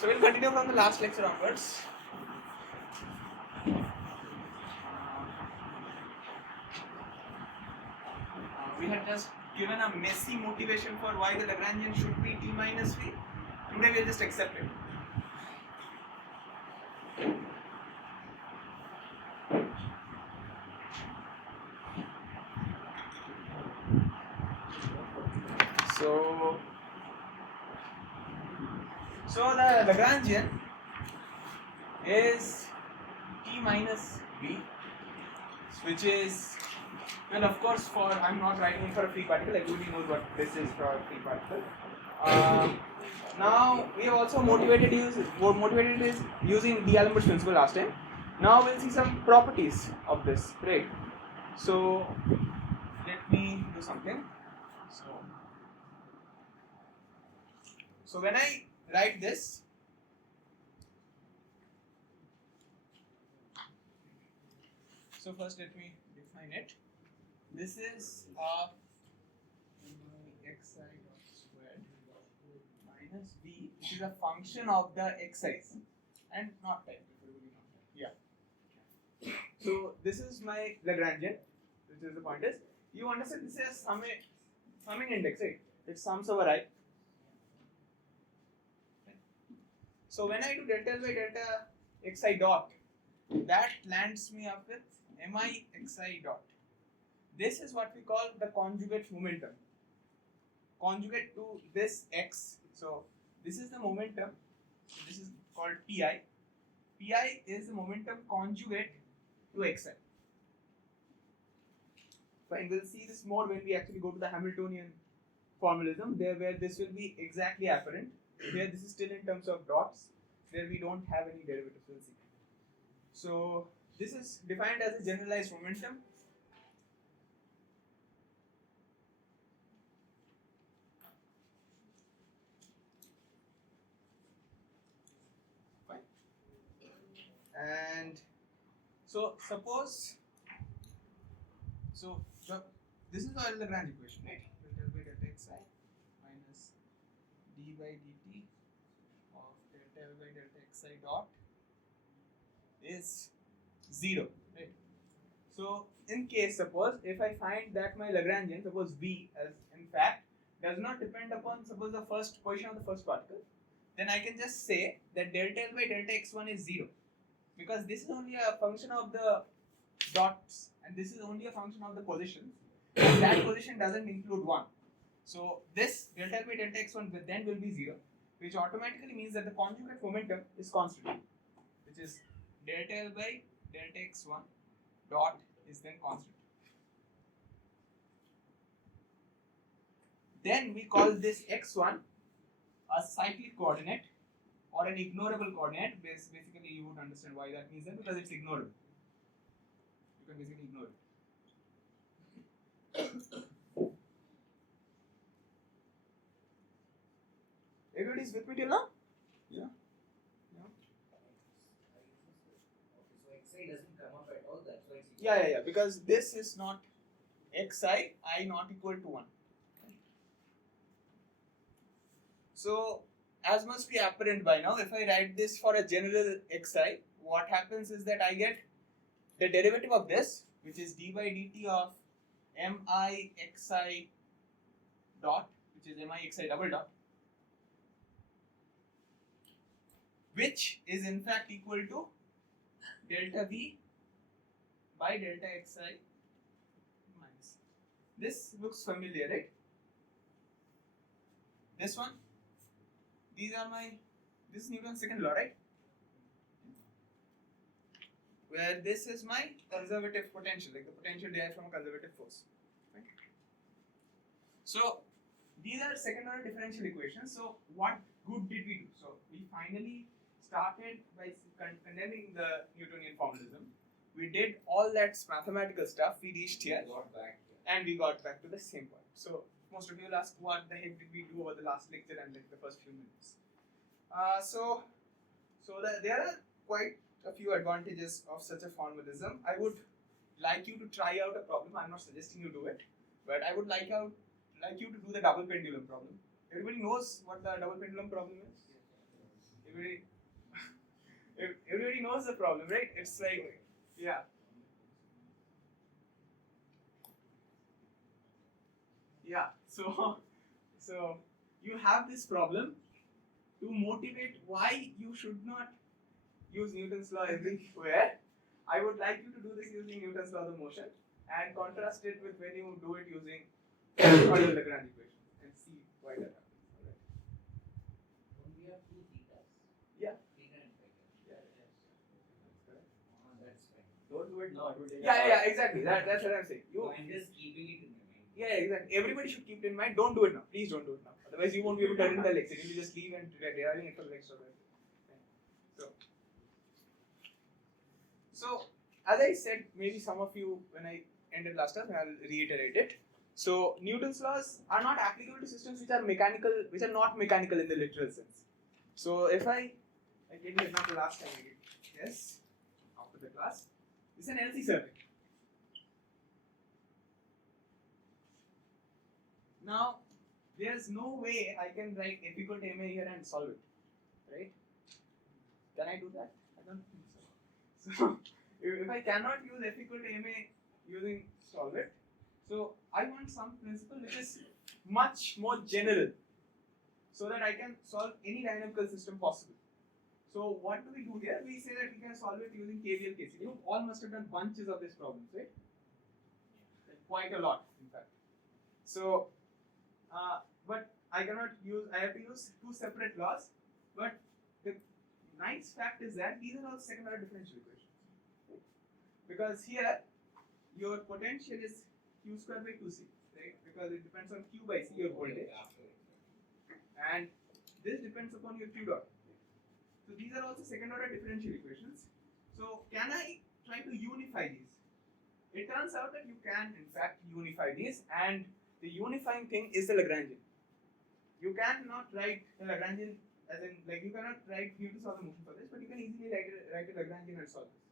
So we'll continue from the last lecture onwards. We had just given a messy motivation for why the Lagrangian should be t minus v. Today we'll just accept it. So the Lagrangian is t minus v, which is, well, of course, for I'm not writing it for a free particle. Everybody knows what this is for a free particle. Now we have also motivated is using D'Alembert's principle last time. Now we'll see some properties of this, right? So let me do something. So when I write this, so first let me define it. This is of xi dot squared minus v, which is a function of the xi's and not type. Yeah. So this is my Lagrangian, which is the point is, you understand this is summing index, right? It sums over I. So when I do delta L by delta xi dot, that lands me up with mi xi dot. This is what we call the conjugate momentum. Conjugate to this x. So this is the momentum. This is called pi. Pi is the momentum conjugate to xi. Fine, we'll see this more when we actually go to the Hamiltonian formalism, there where this will be exactly apparent. Here this is still in terms of dots, where we don't have any derivatives. We'll see. So this is defined as a generalized momentum. Fine. And so suppose, this is the Lagrange equation, right? Delta by delta xi minus d by dt of delta L by delta xi dot is 0, right? So in case, suppose if I find that my Lagrangian, suppose v as in fact does not depend upon suppose the first position of the first particle, then I can just say that delta L by delta x1 is 0, because this is only a function of the dots and this is only a function of the positions, and that position doesn't include 1. So this delta L by delta x1 then will be 0, which automatically means that the conjugate momentum is constant, which is delta L by delta x1 dot is then constant. Then we call this x1 a cyclic coordinate or an ignorable coordinate. Basically, you would understand why that means that, because it's ignorable. You can basically ignore it. Everybody's with me till now? Yeah. So xi doesn't come up at all. That's why. Yeah. Because this is not xi, I not equal to 1. So, as must be apparent by now, if I write this for a general xi, what happens is that I get the derivative of this, which is d by dt of mi xi dot, which is mi xi double dot, which is in fact equal to delta v by delta xi minus. This looks familiar, right? This one, this is Newton's second law, right? Where this is my conservative potential, like the potential derived from a conservative force. Right? So these are second order differential equations. So what good did we do? So we finally started by condemning the Newtonian formalism. We did all that mathematical stuff. We reached here, and we got back to the same point. So most of you will ask, what the heck did we do over the last lecture and like the first few minutes? There are quite a few advantages of such a formalism. I would like you to try out a problem. I'm not suggesting you do it, but I would like you to do the double pendulum problem. Everybody knows what the double pendulum problem is? Everybody, everybody knows the problem, right? It's like, yeah. Yeah, so you have this problem to motivate why you should not use Newton's law everywhere. I would like you to do this using Newton's law of motion and contrast it with when you do it using Lagrange equation and see why that happens. Alright. Don't we have two thetas? Yeah. Theta and phi. Yeah, yes. That's correct. That's fine. Don't do it now. Yeah, Exactly. That's what I'm saying. No, I'm just keeping it in my mind. Yeah, exactly. Everybody should keep it in mind. Don't do it now. Please don't do it now. Otherwise, you won't be able to attend the lecture. You'll just leave and deriving it for the next hour. So, as I said, maybe some of you, when I ended last time, I'll reiterate it. So, Newton's laws are not applicable to systems which are mechanical, which are not mechanical in the literal sense. So, if I gave you an example last time, I did. Yes, after the class, this is an LC circuit. Now, there's no way I can write F equal to ma here and solve it, right? Can I do that? I don't think so. So, if I cannot use F equal to ma using solve it, so I want some principle which is much more general, so that I can solve any dynamical system possible. So, what do we do here? We say that we can solve it using KVL KCL. You all must have done bunches of these problems, right? Like quite a lot, in fact. So, but I cannot use, I have to use two separate laws. But the nice fact is that these are all second order differential equations. Because here, your potential is q square by 2c, right? Because it depends on q by c, your voltage. And this depends upon your q dot. So these are also second order differential equations. So can I try to unify these? It turns out that you can in fact unify these, and the unifying thing is the Lagrangian. You cannot write the Lagrangian as in, like, you cannot write Newton's law of motion for this, but you can easily write a Lagrangian and solve this.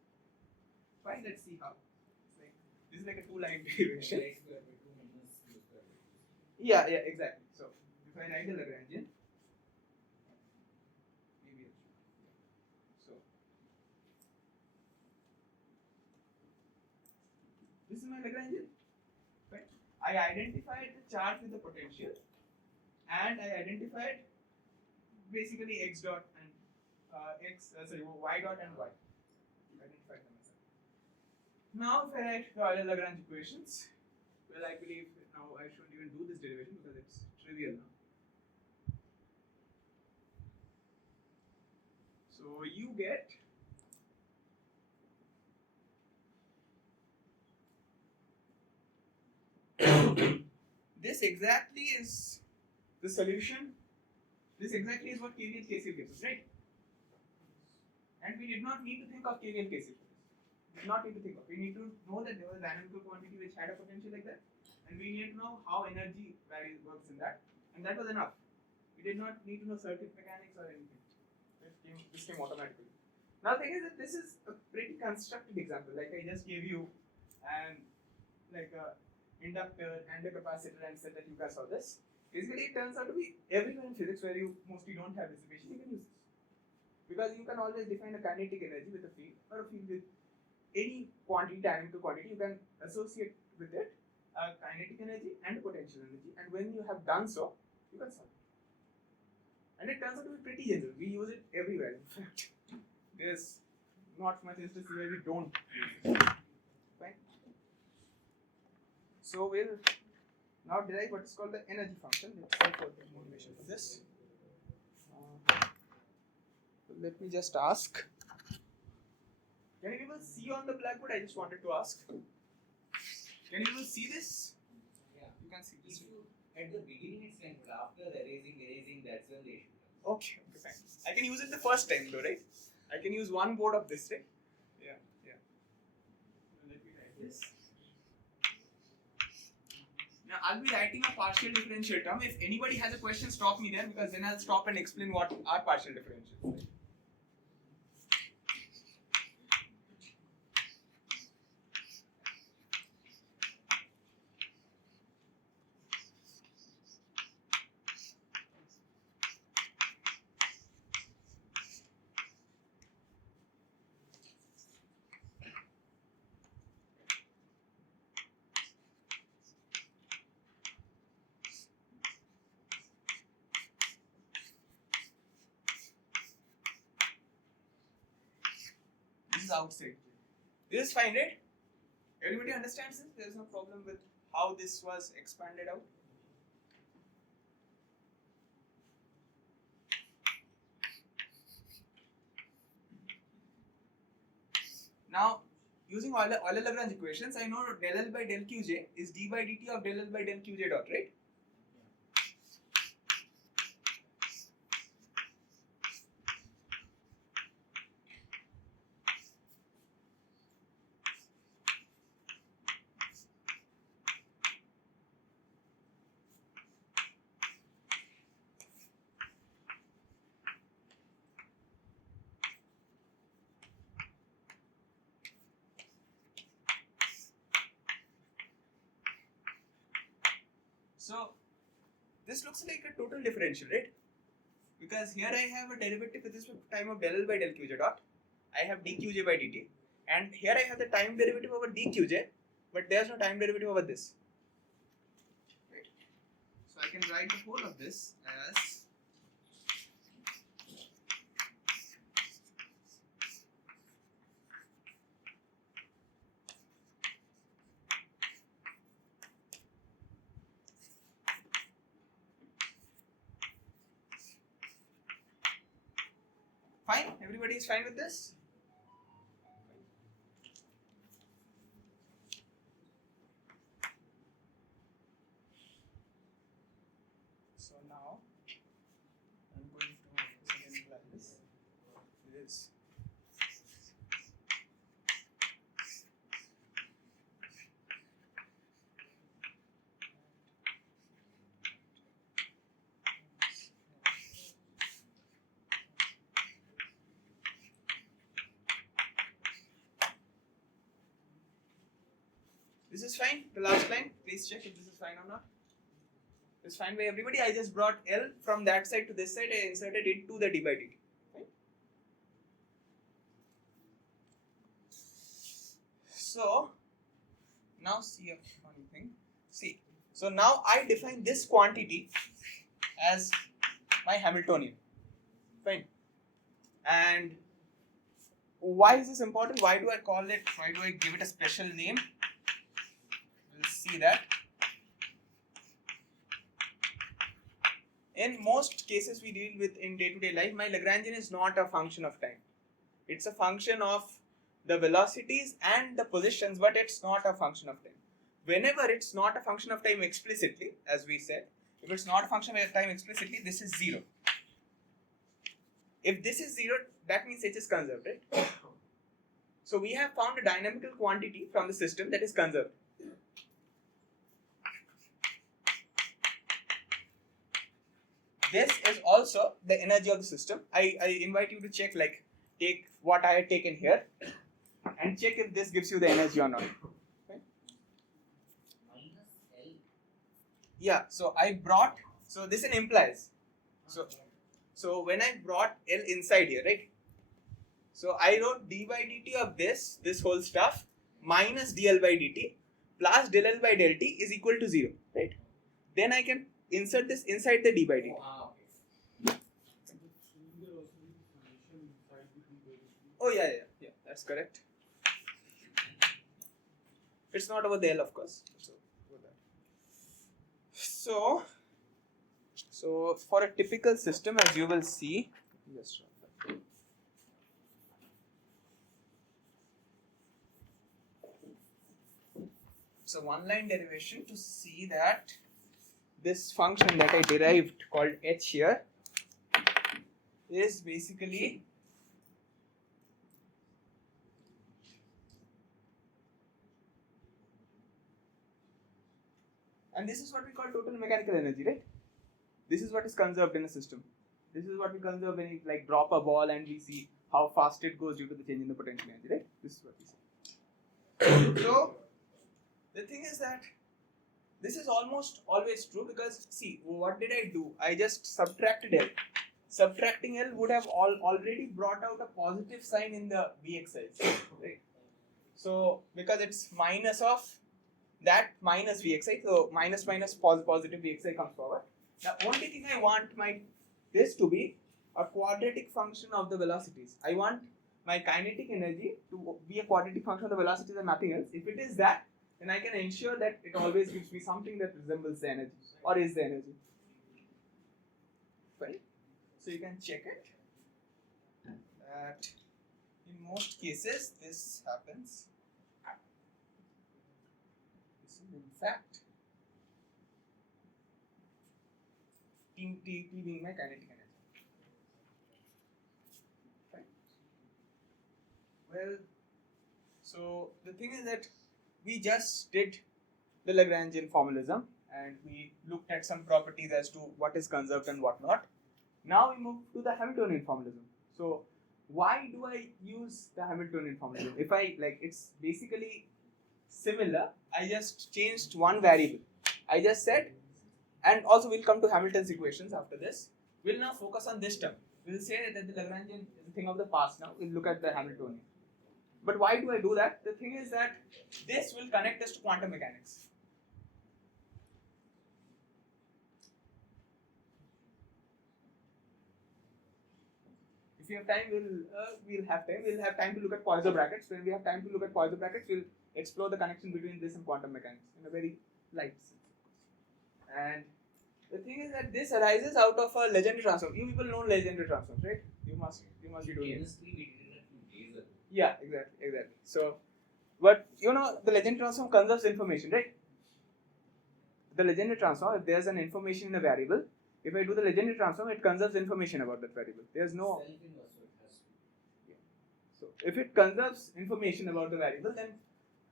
Fine, let's see how. It's like, this is like a two-line derivation. Yeah, exactly. So if I write the Lagrangian, maybe it should. So this is my Lagrangian. Right? I identified the charge with the potential, and I identified basically x dot and y dot and y. Identified them as that. Now, if I write the Euler Lagrange equations, well, I believe now I shouldn't even do this derivation because it's trivial now. So you get this exactly is the solution. This exactly is what KVL KCL gives us, right? And we did not need to think of KVL KCL for this. We did not need to think of. We need to know that there was a dynamical quantity which had a potential like that, and we need to know how energy varies works in that, and that was enough. We did not need to know circuit mechanics or anything. This came automatically. Now the thing is that this is a pretty constructed example, like I just gave you, and like a inductor and a capacitor, and said that you guys saw this. Basically, it turns out to be everywhere in physics where you mostly don't have dissipation, you can use this. Because you can always define a kinetic energy with a field, or a field with any quantity, dynamical quantity, you can associate with it a kinetic energy and a potential energy, and when you have done so, you can solve it. And it turns out to be pretty general. We use it everywhere, in fact. There's not much instance where we don't use it. Fine. So we'll now derive what is called the energy function. Let's see for the motivation for this. Let me just ask. Can you people see on the blackboard? I just wanted to ask. Can you people see this? Yeah. You can see this. At the beginning it's fine, but after erasing, that's when they issue. Okay, fine. I can use it the first time though, right? I can use one board of this, right? Yeah. Let me write this. Now I'll be writing a partial differential term. If anybody has a question, stop me then, because then I'll stop and explain what are partial differentials. Right? is outside. This is fine, right? Everybody understands this? There is no problem with how this was expanded out. Now, using Euler-Lagrange equations, I know del L by del Qj is d by dt of del L by del Qj dot, right? So, this looks like a total differential, right? Because here I have a derivative with respect to time of del L by del Qj dot. I have dQj by dt. And here I have the time derivative over dQj, but there's no time derivative over this. Right? So I can write the whole of this as fine. Everybody is fine with this? So now I'm going to imply this. This is fine. The last line, please check if this is fine or not. It's fine by everybody. I just brought L from that side to this side. I inserted it to the d by dt. Right? So now see a funny thing. See. So now I define this quantity as my Hamiltonian. Fine. And why is this important? Why do I call it? Why do I give it a special name? We'll see that. In most cases we deal with in day-to-day life, my Lagrangian is not a function of time. It's a function of the velocities and the positions, but it's not a function of time. Whenever it's not a function of time explicitly, as we said, if it's not a function of time explicitly, this is 0. If this is 0, that means H is conserved, right? So we have found a dynamical quantity from the system that is conserved. This is also the energy of the system. I invite you to check, like, take what I had taken here and check if this gives you the energy or not. Okay? Minus L. Yeah, so I brought, so this implies. So when I brought L inside here, right? So I wrote d by dt of this whole stuff minus dl by dt plus del L by del t is equal to 0, right? Then I can insert this inside the d by dt. Oh yeah, that's correct. It's not over the L, of course. So for a typical system, as you will see, just so one line derivation to see that this function that I derived called h here is basically and this is what we call total mechanical energy, right? This is what is conserved in a system. This is what we conserve when we like drop a ball and we see how fast it goes due to the change in the potential energy, right? This is what we see. So the thing is that this is almost always true because see, what did I do? I just subtracted L. Subtracting L would have already brought out a positive sign in the V exercise, right? So because it's minus of that minus Vxi, so minus positive Vxi comes forward. The only thing I want this to be a quadratic function of the velocities. I want my kinetic energy to be a quadratic function of the velocities and nothing else, if it is that, then I can ensure that it always gives me something that resembles the energy or is the energy. Fine. So you can check it. That in most cases this happens. This is in fact T being my kinetic energy. Fine. Well, so the thing is that we just did the Lagrangian formalism and we looked at some properties as to what is conserved and what not. Now we move to the Hamiltonian formalism. So why do I use the Hamiltonian formalism? If I like, it's basically similar. I just changed one variable. I just said, and also we'll come to Hamilton's equations after this. We'll now focus on this term. We'll say that the Lagrangian is a thing of the past now. We'll look at the Hamiltonian. But why do I do that? The thing is that this will connect us to quantum mechanics. If we have time, we'll have time. We'll have time to look at Poisson brackets. When we have time to look at Poisson brackets, we'll explore the connection between this and quantum mechanics in a very light sense. And the thing is that this arises out of a Legendre transform. You people know Legendre transforms, right? You must be doing it. Yeah, exactly. So, but you know the Legendre transform conserves information, right? The Legendre transform, if there's an information in a variable, if I do the Legendre transform, it conserves information about that variable. There's no. So if it conserves information about the variable, then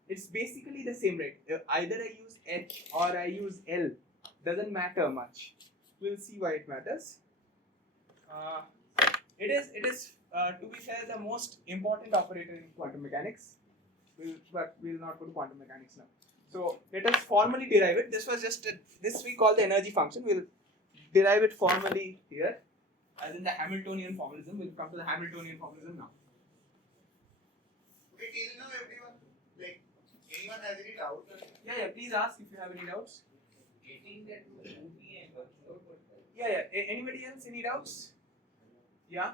it's basically the same, right? Either I use H or I use L, doesn't matter much. We'll see why it matters. It is to be fair the most important operator in quantum mechanics. But we'll not go to quantum mechanics now. So let us formally derive it. This was just this we call the energy function. We'll derive it formally here, as in the Hamiltonian formalism. We'll come to the Hamiltonian formalism now. Okay, till now everyone, like, anyone has any doubt? Yeah, please ask if you have any doubts. Getting that to 2 p.m. Yeah. Anybody else? Any doubts? Yeah.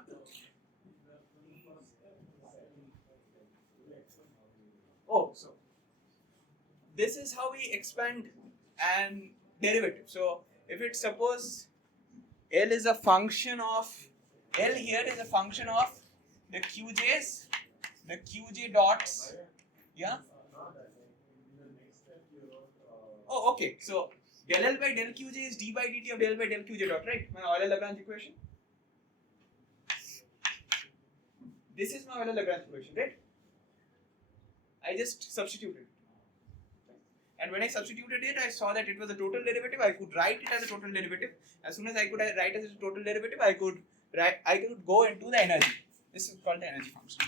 Oh, so this is how we expand an derivative. So if it's suppose L is a function of L here is a function of the QJs, the QJ dots, yeah. Oh, okay. So del L by del QJ is d by dt of del L by del QJ dot, right? My Euler-Lagrange equation. This is my Euler-Lagrange equation, right? I just substituted it. And when I substituted it, I saw that it was a total derivative. I could write it as a total derivative. As soon as I could write as a total derivative, I could go into the energy. This is called the energy function.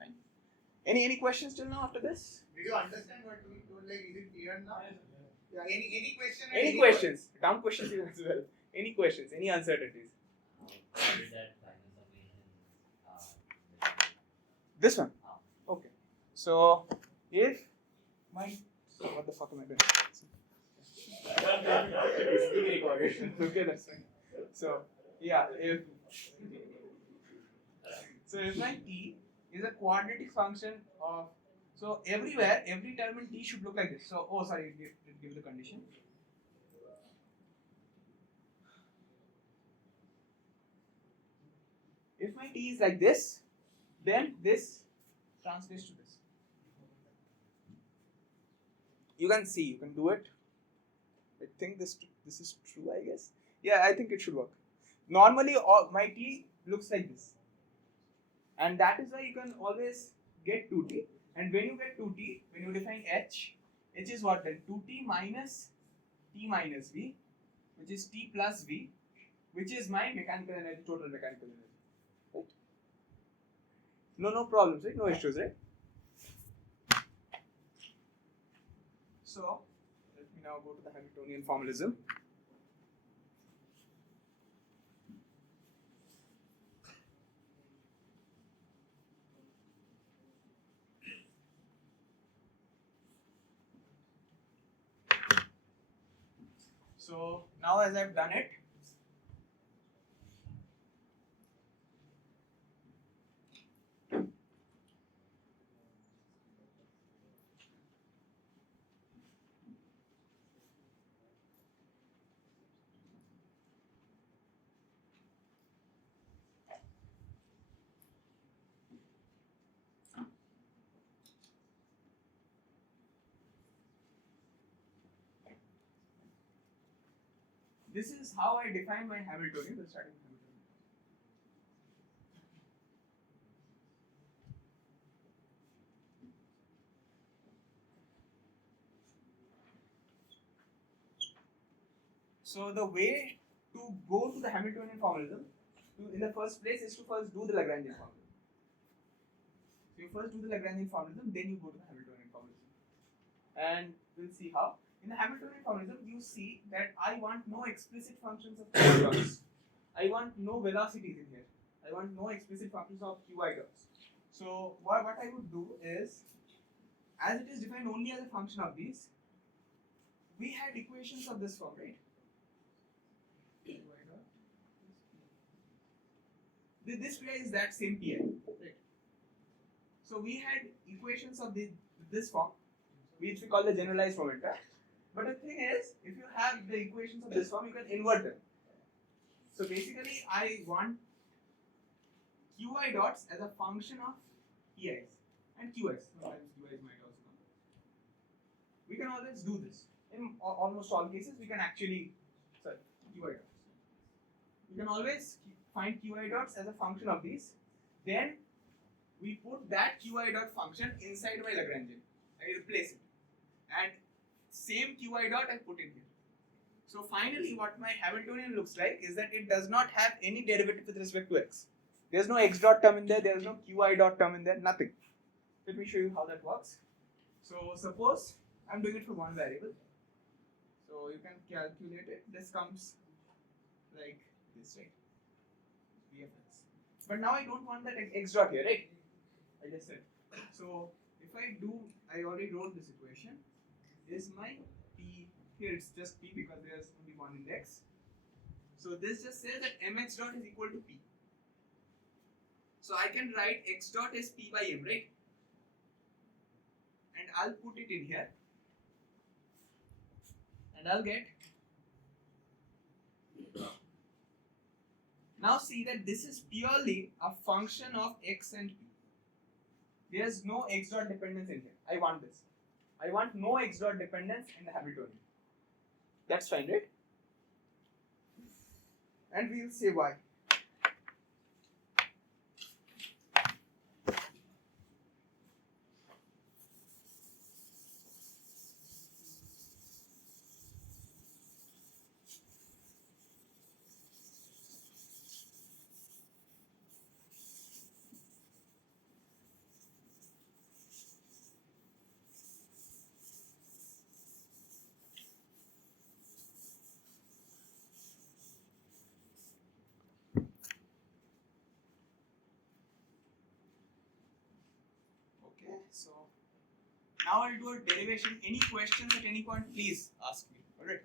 Fine. Any questions till now after this? Did you understand what we told? Like, is it clear now? Yeah. Any question? Any questions? Dumb questions even as well. Any questions? Any uncertainties? This one? Okay. So, if my... What the fuck am I doing? It's being recorded. Okay, that's fine. So, yeah, if my t is a quadratic function of... So, everywhere, every term in t should look like this. So, oh, sorry, give the condition. If my t is like this, then this translates to this. You can see, you can do it. I think this is true, I guess. Yeah, I think it should work. Normally, my t looks like this. And that is why you can always get 2t. And when you get 2t, when you define h is what then? 2t minus t minus v, which is t plus v, which is my mechanical energy, total mechanical energy. Right? No problems, right? No issues, right? So, let me now go to the Hamiltonian formalism. So, now as I've done it, this is how I define my Hamiltonian, the starting Hamiltonian. So the way to go to the Hamiltonian formalism in the first place is to first do the Lagrangian formalism. So you first do the Lagrangian formalism, then you go to the Hamiltonian formalism. And we'll see how. In the Hamiltonian formalism, you see that I want no explicit functions of qi dots. I want no velocities in here. I want no explicit functions of qi dots. So what I would do is, as it is defined only as a function of these, we had equations of this form, right? This pi is that same pi, right? So we had equations of this form, which we call the generalized momenta. But the thing is, if you have the equations of this form, you can invert them. So basically, I want qi dots as a function of pi's and q's. Sometimes q's might also come. We can always do this. In almost all cases, we can actually qi dots. We can always find qi dots as a function of these. Then we put that qi dot function inside my Lagrangian. I replace it. And same qi dot I put in here. So finally what my Hamiltonian looks like is that it does not have any derivative with respect to x. There's no x dot term in there, there's no qi dot term in there, nothing. Let me show you how that works. So suppose I'm doing it for one variable. So you can calculate it. This comes like this, right? VFX. But now I don't want that x dot here, right? I just said. So if I already wrote this equation. Is my p, here it's just p because there's only one index. So this just says that mx dot is equal to p. So I can write x dot as p by m, right? And I'll put it in here. And I'll get. Now see that this is purely a function of x and p. There's no x dot dependence in here. I want this. I want no x dot dependence in the Hamiltonian. That's fine, right? And we'll say why. So now I'll do a derivation. Any questions at any point, please ask me. Alright.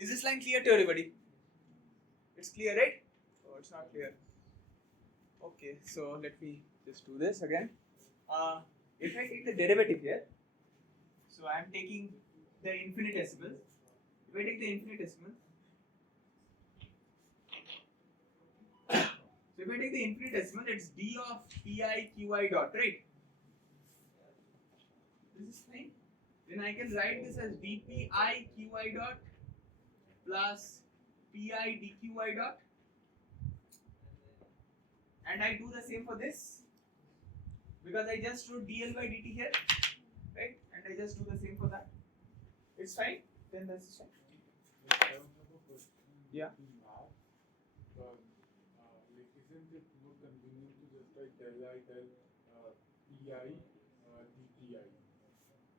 Is this line clear to everybody? It's clear, right? Oh, it's not clear. Okay, so let me just do this again. If I take the derivative here, so I am taking the infinitesimal. If I take the infinitesimal, so if I take the infinitesimal, it's d of pi qi dot, right? This is fine. Then I can write this as dpi qi dot plus pi dqi dot, and I do the same for this because I just wrote dl by dt here, right? And I just do the same for that. It's fine. Then this is fine. Yeah. in math, but like isn't it more convenient to just write del I del pi dti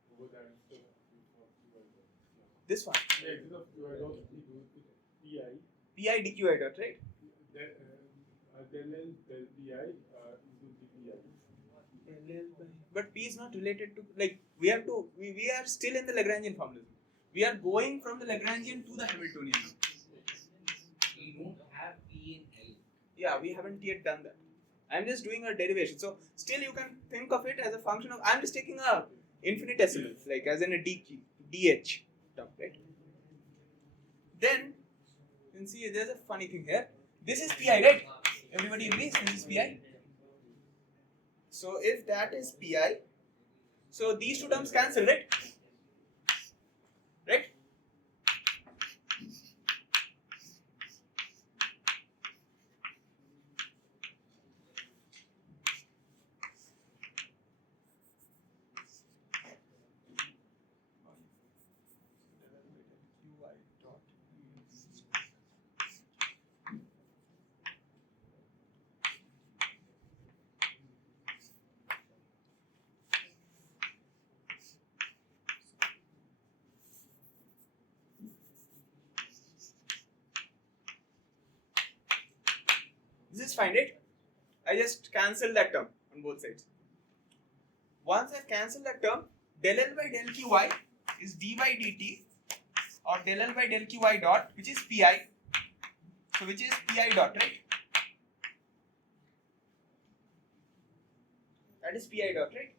over that instead of qi dot? This one. Yeah, instead of qi dot we do it with pi. Pi dqi dot, right? Del L del pi into dpi. But P is not related to, like, we are still in the Lagrangian formalism. We are going from the Lagrangian to the Hamiltonian. We don't have P in L. Yeah, we haven't yet done that. I'm just doing a derivation. So still you can think of it as a function of, I'm just taking a infinitesimal, like as in a dh term, right? Then you can see there's a funny thing here. This is pi, right? Everybody agrees this is pi? So if that is pi, so these two terms cancel, right? Right? This is fine, right? I just cancel that term on both sides. Once I cancel that term, del L by del Qy is d by dt or del L by del Qy dot, which is pi. So which is pi dot, right? That is pi dot, right?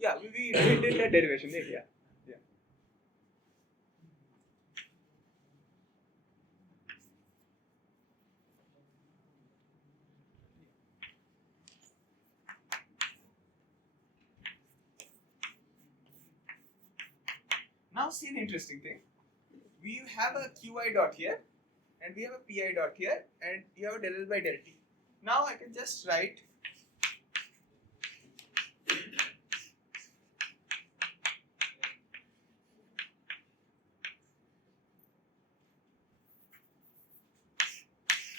Yeah, we did that derivation, right? Yeah. Now see the interesting thing. We have a qi dot here, and we have a pi dot here, and you have a del L by del t. Now I can just write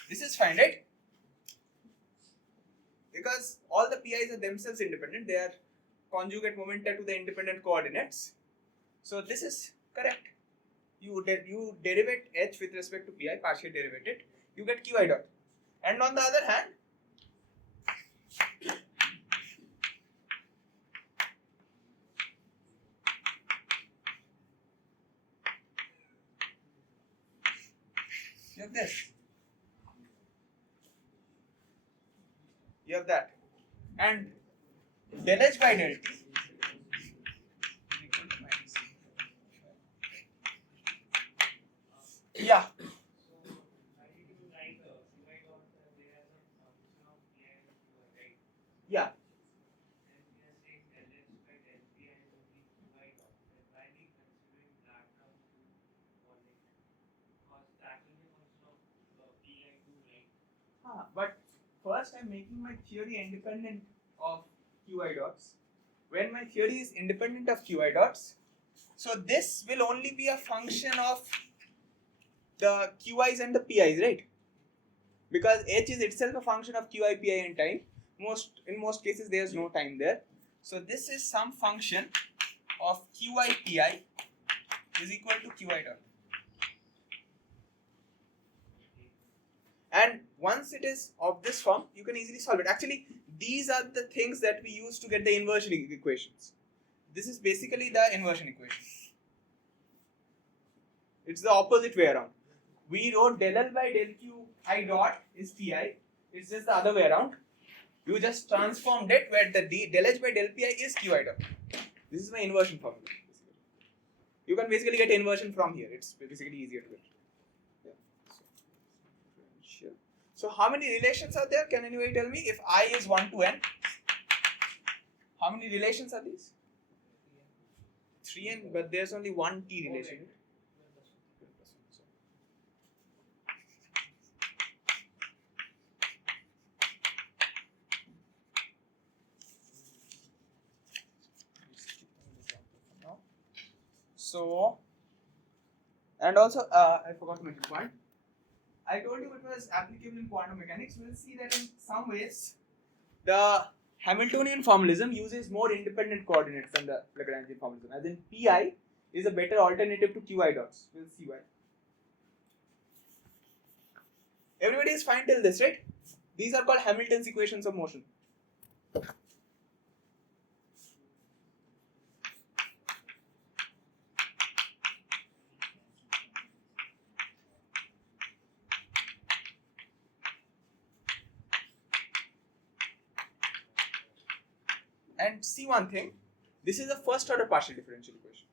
this is fine, right? Because all the pi's are themselves independent. They are conjugate momenta to the independent coordinates. So this is correct. You derivate h with respect to pi, partially derivate it, you get qi dot. And on the other hand, you have this. You have that. And del h by del t yeah. Yeah. But first I'm making my theory independent of qi dots. When my theory is independent of qi dots, so this will only be a function of the qi's and the pi's, right? Because h is itself a function of qi, pi and time. In most cases there's no time there. So this is some function of qi, pi is equal to qi dot. And once it is of this form, you can easily solve it. Actually, these are the things that we use to get the inversion equations. This is basically the inversion equation. It's the opposite way around. We wrote del L by del Q I dot is pi. It's just the other way around. You just transformed it where the del H by del pi is qi dot. This is my inversion formula. You can basically get inversion from here. It's basically easier to get. So how many relations are there? Can anybody tell me? If I is 1 to n, how many relations are these? 3n, but there's only one t relation. So, and also I forgot to mention point. I told you it was applicable in quantum mechanics. We'll see that in some ways the Hamiltonian formalism uses more independent coordinates than the Lagrangian formalism. As in, Pi is a better alternative to Qi dots. We'll see why. Everybody is fine till this, right? These are called Hamilton's equations of motion. And see one thing, this is a first order partial differential equation.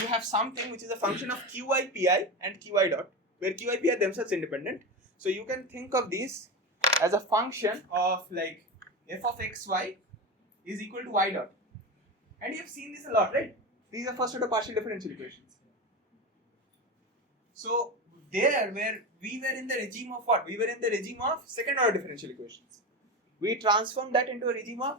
You have something which is a function of Qi Pi and Qi dot, where Qi Pi are themselves independent. So you can think of these as a function of like f of xy is equal to y dot. And you have seen this a lot, right? These are first order partial differential equations. So there where we were in the regime of what? We were in the regime of second order differential equations. We transformed that into a regime of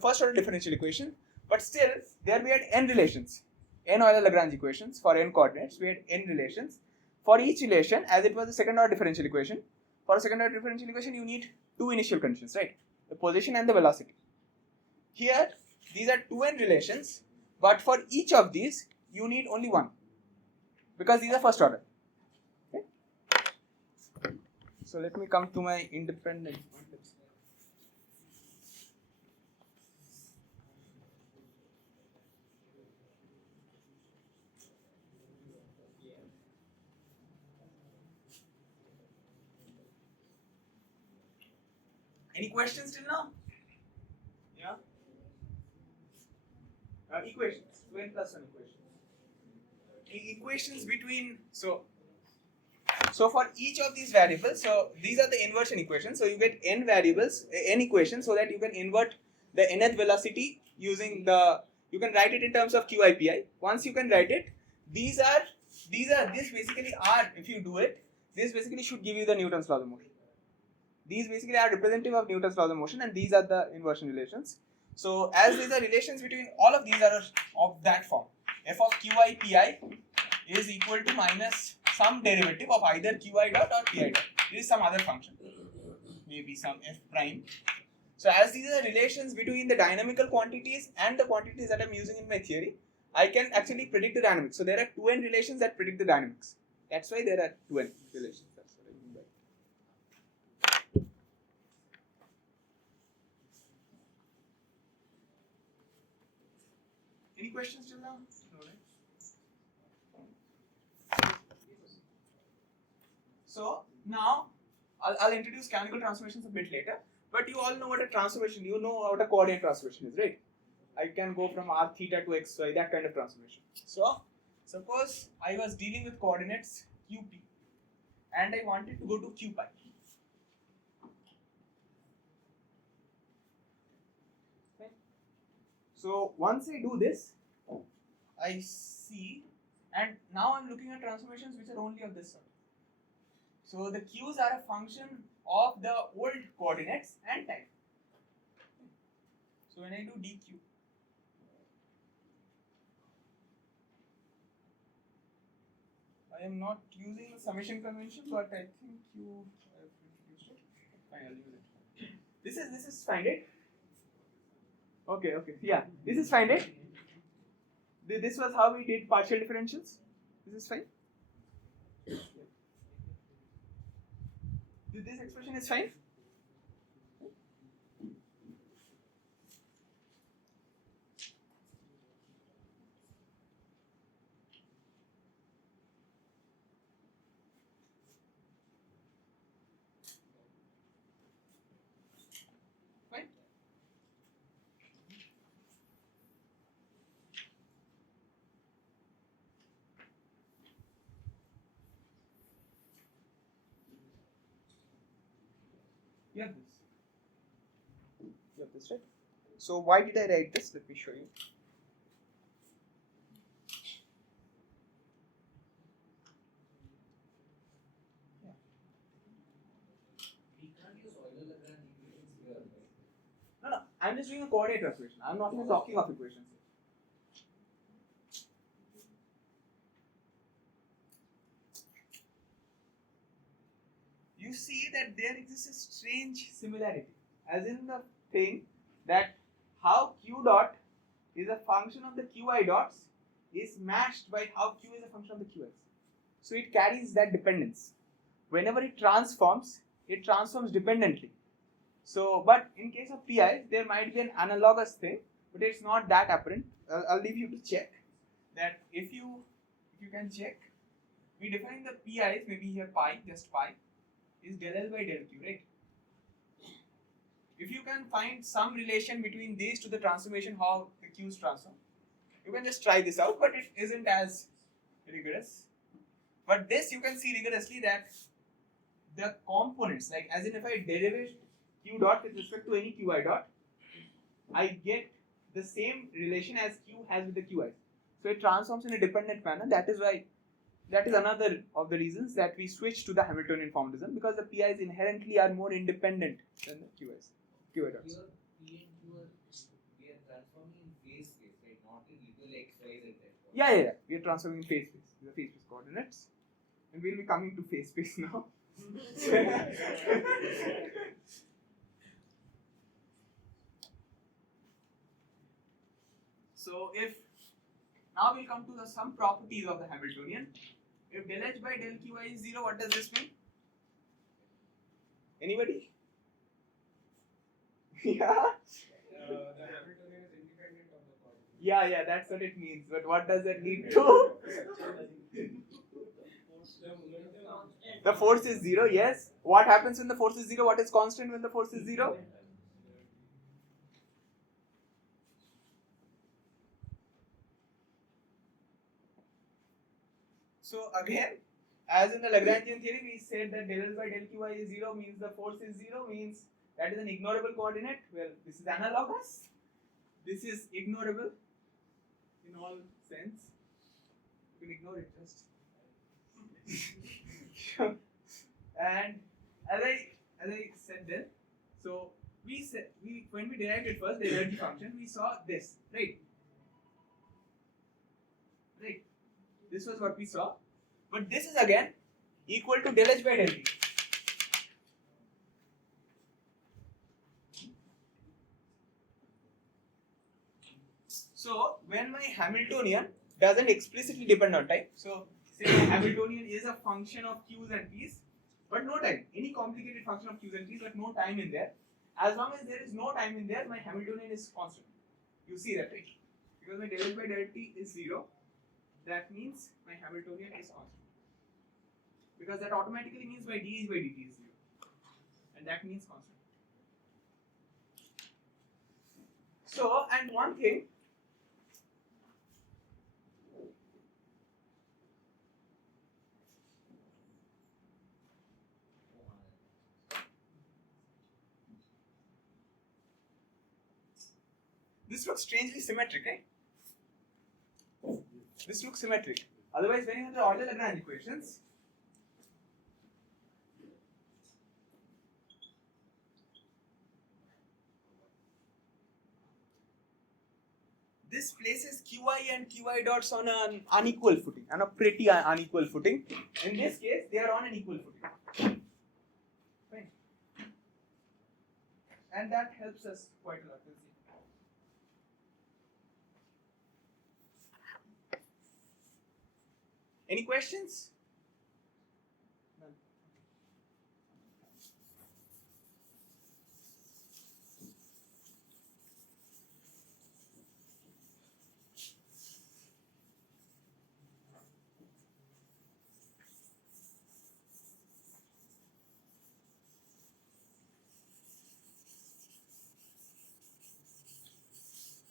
first order differential equation, but still there we had n relations, n Euler-Lagrange equations for n coordinates. We had n relations for each relation. As it was a second order differential equation, for a second order differential equation you need two initial conditions, right? The position and the velocity. Here these are two n relations, but for each of these you need only one, because these are first order. Okay? So let me come to my independent. Any questions till now? Yeah. Equations. 2n plus 1 equations. Equations between so for each of these variables, so these are the inversion equations. So you get n variables, n equations, so that you can invert the nth velocity using the. You can write it in terms of Qi Pi. Once you can write it, this basically are, if you do it, this basically should give you the Newton's laws of motion. These basically are representative of Newton's laws of motion, and these are the inversion relations. So as these are relations between all of these are of that form. F of Qi Pi is equal to minus some derivative of either Qi dot or Pi dot. This is some other function, maybe some f prime. So as these are relations between the dynamical quantities and the quantities that I'm using in my theory, I can actually predict the dynamics. So there are 2n relations that predict the dynamics. That's why there are 2n relations. That's what I mean by it. Any questions till now? No, right? So now I'll introduce canonical transformations a bit later, but you all know what a transformation, you know what a coordinate transformation is, right? I can go from r theta to xy, that kind of transformation. So suppose I was dealing with coordinates qp and I wanted to go to q pi. Okay. So once I do this, I see, and now I'm looking at transformations which are only of this sort. So the q's are a function of the old coordinates and time. So when I do dq, I am not using the summation convention, but I think you have introduced it. Fine, I'll use it. This is fine, right? Okay, yeah, this is fine, right? This was how we did partial differentials. This is fine. This expression is fine. Fine. You have this. You have this, right? So why did I write this? Let me show you. We can't use Euler-Lagrange equations here, right? No, I'm just doing a coordinate transformation. I'm not even talking of equations. you see that there exists a strange similarity, as in the thing that how q dot is a function of the qi dots is matched by how q is a function of the qs. So it carries that dependence. Whenever it transforms dependently. So, but in case of PIs, there might be an analogous thing, but it's not that apparent. I'll leave you to check that if you can check, we define the PIs, maybe here pi, just pi, is del L by del Q, right? If you can find some relation between these to the transformation, how the Q's transform, you can just try this out, but it isn't as rigorous. But this you can see rigorously that the components, like as in if I derive Q dot with respect to any Qi dot, I get the same relation as Q has with the Qi. So it transforms in a dependent manner. That is another of the reasons that we switch to the Hamiltonian formalism, because the PIs inherently are more independent than the QI dots. Your P and Q we are transforming in phase space, right? Not in literal x, y, z. Yeah. We are transforming in phase space. These are phase space coordinates. And we'll be coming to phase space now. So if now we'll come to some properties of the Hamiltonian. If del h by del qi is 0, what does this mean? Anybody? Yeah? The Hamiltonian is independent of the coordinate. Yeah, that's what it means. But what does that lead to? The force is 0, yes. What happens when the force is 0? What is constant when the force is 0? So again, as in the Lagrangian theory, we said that del L by del Qi is 0 means the force is 0, means that is an ignorable coordinate. Well, this is analogous. This is ignorable in all sense. You can ignore it just. And as I said then, so when we derived it first, the energy function, we saw this, right? Right. This was what we saw. But this is again equal to del h by del t. So when my Hamiltonian doesn't explicitly depend on time, so say my Hamiltonian is a function of q's and p's, but no time. Any complicated function of q's and p's, but no time in there. As long as there is no time in there, my Hamiltonian is constant. You see that, right? Because my del h by del t is 0. That means my Hamiltonian is constant. Because that automatically means my dh by dt is 0. And that means constant. So, and one thing, this looks strangely symmetric, right? This looks symmetric. Otherwise, when you have the Euler-Lagrange equations, this places qi and qi dots on an unequal footing, on a pretty unequal footing. In this case, they are on an equal footing. Fine. And that helps us quite a lot. We'll see. Any questions? None.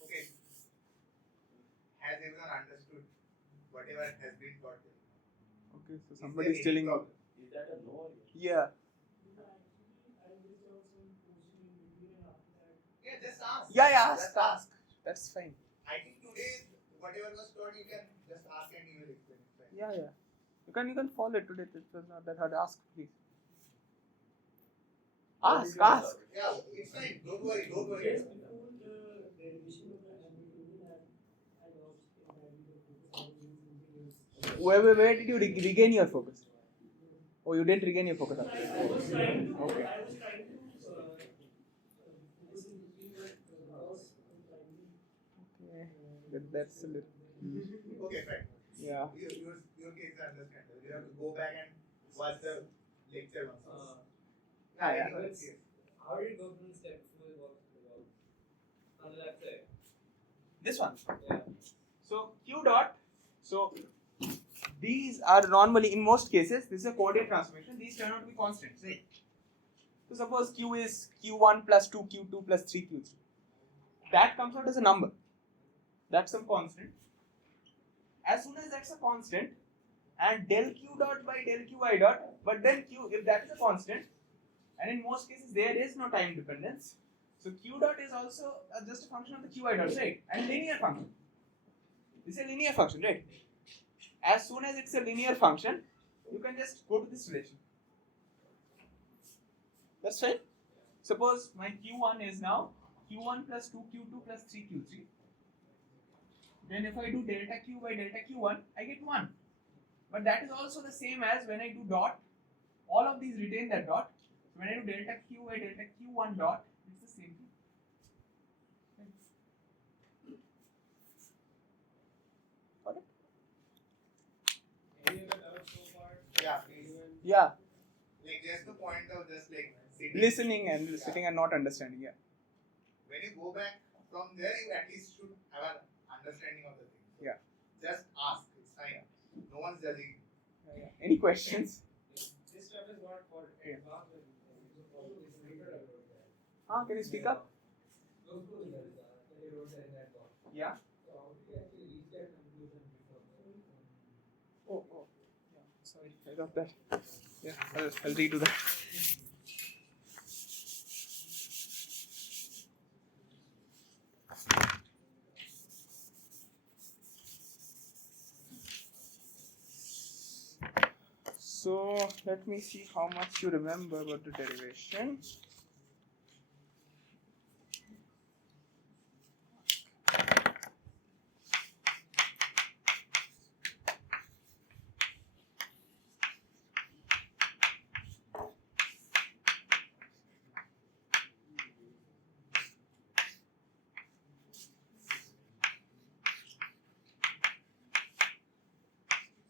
Okay. Has everyone understood whatever has been taught? Okay, so somebody is telling you. Is that a no? Yeah. Yeah, just ask. Yeah, Just ask. That's fine. I think today, whatever was taught, you can just ask and you will explain it. Right? Yeah. You can follow it today. It was not that hard. Ask, please. Ask. Yeah, it's fine. Don't worry. Where did you regain your focus? Oh, you didn't regain your focus after that. I was trying to. Okay. I was trying to listen between the mouse. Okay, that's a little. Okay, fine. Yeah. Your case is understandable. You have to go back and watch the lecture once. Yeah. Anyone's case. How did you go from step 2 is what on the left side? This one. Yeah. So q dot. So these are normally, in most cases, this is a coordinate transformation. These turn out to be constants, right? So suppose q is q1 plus 2 q2 plus 3 q3. That comes out as a number. That's some constant. As soon as that's a constant, and del q dot by del qi dot, but then q, if that is a constant, and in most cases there is no time dependence, so q dot is also just a function of the qi dot, right? And linear function. This is a linear function, right? As soon as it's a linear function, you can just go to this relation. That's fine. Suppose my q1 is now q1 plus 2 q2 plus 3 q3. Then if I do delta q by delta q1, I get 1. But that is also the same as when I do dot. All of these retain that dot. So when I do delta q by delta q1 dot, it's the same thing. Got it? Any other doubts so far? Yeah, please. Yeah. Like just the point of just like Listening and sitting and not understanding. Yeah. When you go back from there, you at least should have an understanding of the thing. So Yeah. just ask. It's fine. No one's judging. Any questions? This stuff is not for advanced. Can you speak up? Those rules that you wrote in that box. Yeah. So how did you actually reach that conclusion before? Oh. Yeah. Sorry, I got that. Yeah, I'll redo that. So let me see how much you remember about the derivation.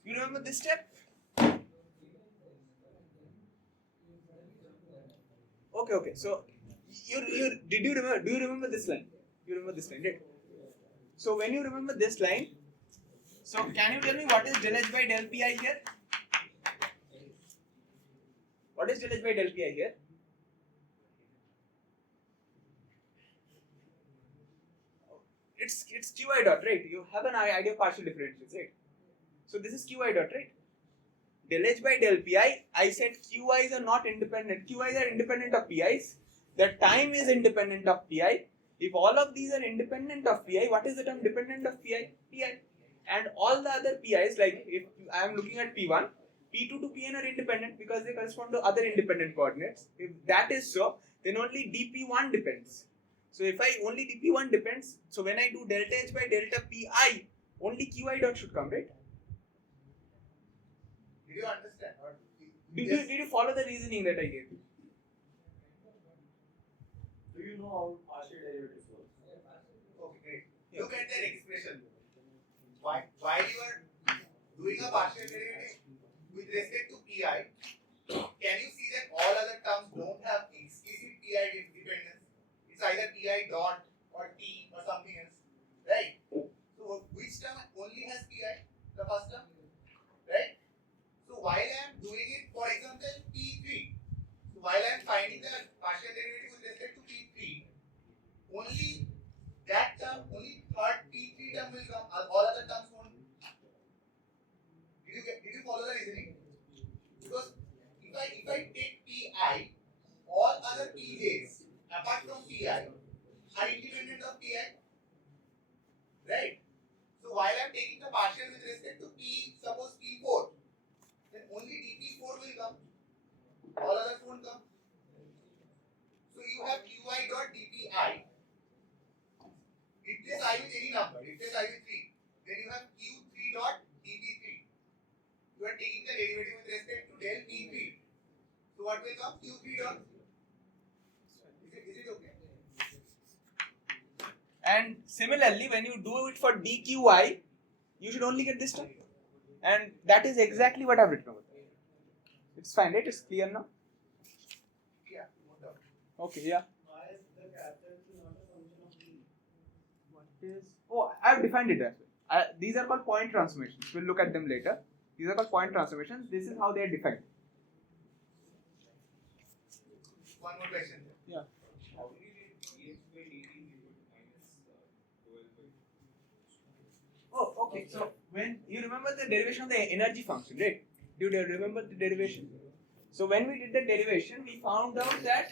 You remember this step? Okay. So you did you remember? Do you remember this line? You remember this line, right? So when you remember this line, so can you tell me what is del h by del pi here? What is del h by del pi here? It's qi dot, right? You have an idea of partial differentials, right? So this is qi dot, right? Del h by del pi, I said qi's are not independent. Qi's are independent of pi's. The time is independent of pi. If all of these are independent of pi, what is the term dependent of pi? Pi. And all the other pi's, like if I am looking at p1, p2 to pn are independent because they correspond to other independent coordinates. If that is so, then only dp1 depends. So if I only dp1 depends, so when I do delta h by delta pi, only qi dot should come, right? Did you understand? Or Did you follow the reasoning that I gave you? Do you know how partial derivatives work? Okay, great. Look at that expression. While you are doing a partial derivative with respect to pi, can you see that all other terms don't have explicit pi dependence? It's either pi dot or t or something else, right? So which term only has pi? The first term, right? So while I am doing it, for example, p3. So while I am finding the partial derivative with respect to p3, only that term, only third p3 term will come. All other terms won't. Did you follow the reasoning? Because if I take pi, all other pj's apart from pi are independent of pi, right? So while I am taking the partial with respect to p, suppose p4, then only dp4 will come. All others won't come. So you have qi dot dpi. Replace I with any number. Replace I with 3. Then you have q3 dot dp3. You are taking the derivative with respect to del p3. what will come? Q3 dot. Is it okay? And similarly, when you do it for dqi, you should only get this term. And that is exactly what I've written over there. It's fine, right? It's clear now? Yeah. No doubt. Okay, yeah. Why is the capitals not a function of t? What is... Oh, I've defined it as well. These are called point transformations. We'll look at them later. These are called point transformations. This is how they are defined. One more question. Yeah. How do you get dh by dt minus ∂L by Oh, okay. So when you remember the derivation of the energy function, right? Do you remember the derivation? So when we did the derivation, we found out that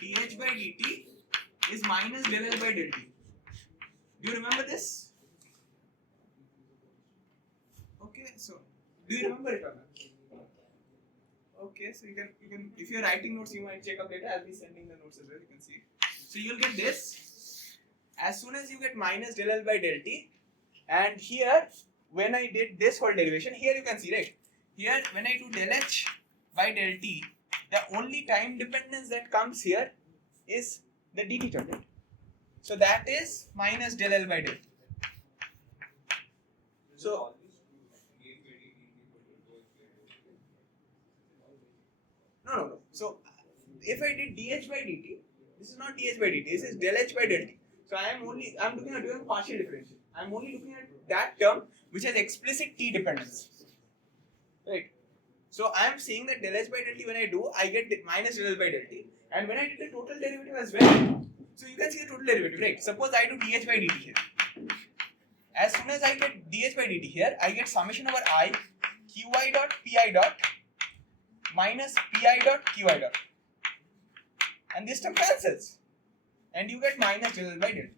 dh by dt is minus del L by del T. Do you remember this? Okay. So do you remember it or not? Okay. So you can if you're writing notes, you might check up later. I'll be sending the notes as well. You can see. So you'll get this as soon as you get minus del L by del T. And here, when I did this whole derivation, here you can see, right? Here, when I do del H by del T, the only time dependence that comes here is the dt term, right? So that is minus del L by del T. So, no. So, if I did dH by dt, this is not dH by dt, this is del H by del T. So, I'm looking at doing partial differential. I'm only looking at that term which has explicit t dependence. Right. So I am saying that del H by del T, when I do, I get minus del L by del T. And when I did the total derivative as well, so you can see the total derivative, right? Suppose I do dH by dt here. As soon as I get dH by dt here, I get summation over I qi dot pi dot minus pi dot qi dot. And this term cancels. And you get minus del L by del T.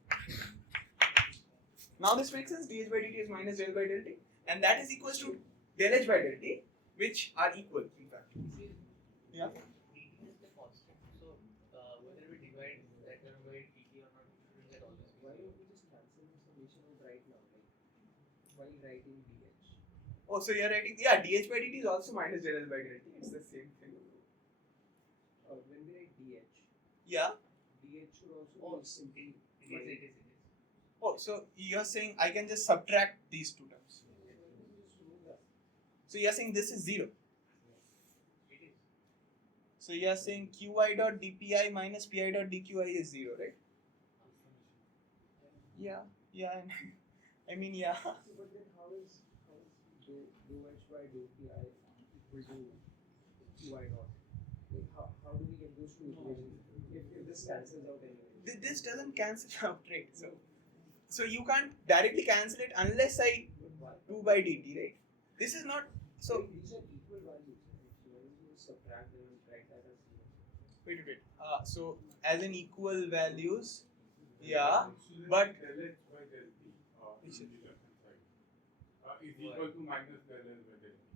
Now this makes sense. dH by dt is minus del by del T, and that is equals to del H by del T, which are equal in fact. Yeah. dt is the constant. So whether we divide that term by dt or not, shouldn't that always be? Why don't we just cancel the summation out right now, like while writing dh? Oh, so you're writing, yeah, dH by dt is also minus del L by del T. It's the same thing. When we write dh, Yeah. dh should also be simply It is. Oh, so you're saying I can just subtract these two terms. So you're saying this is 0. It is. So you're saying qi dot dpi minus pi dot dqi is 0, right? Yeah. I mean, yeah. But then how is do h by do pi equal to qi dot? Like how do we get those two equations if this cancels out anyway? This doesn't cancel out, right? So you can't directly cancel it unless I do by dt, right? This is not so. These are equal values, right? So why don't you subtract them and write that as 0? Wait. So as in equal values, yeah, but del H by del T Which in the left hand side is equal to minus del L by del T.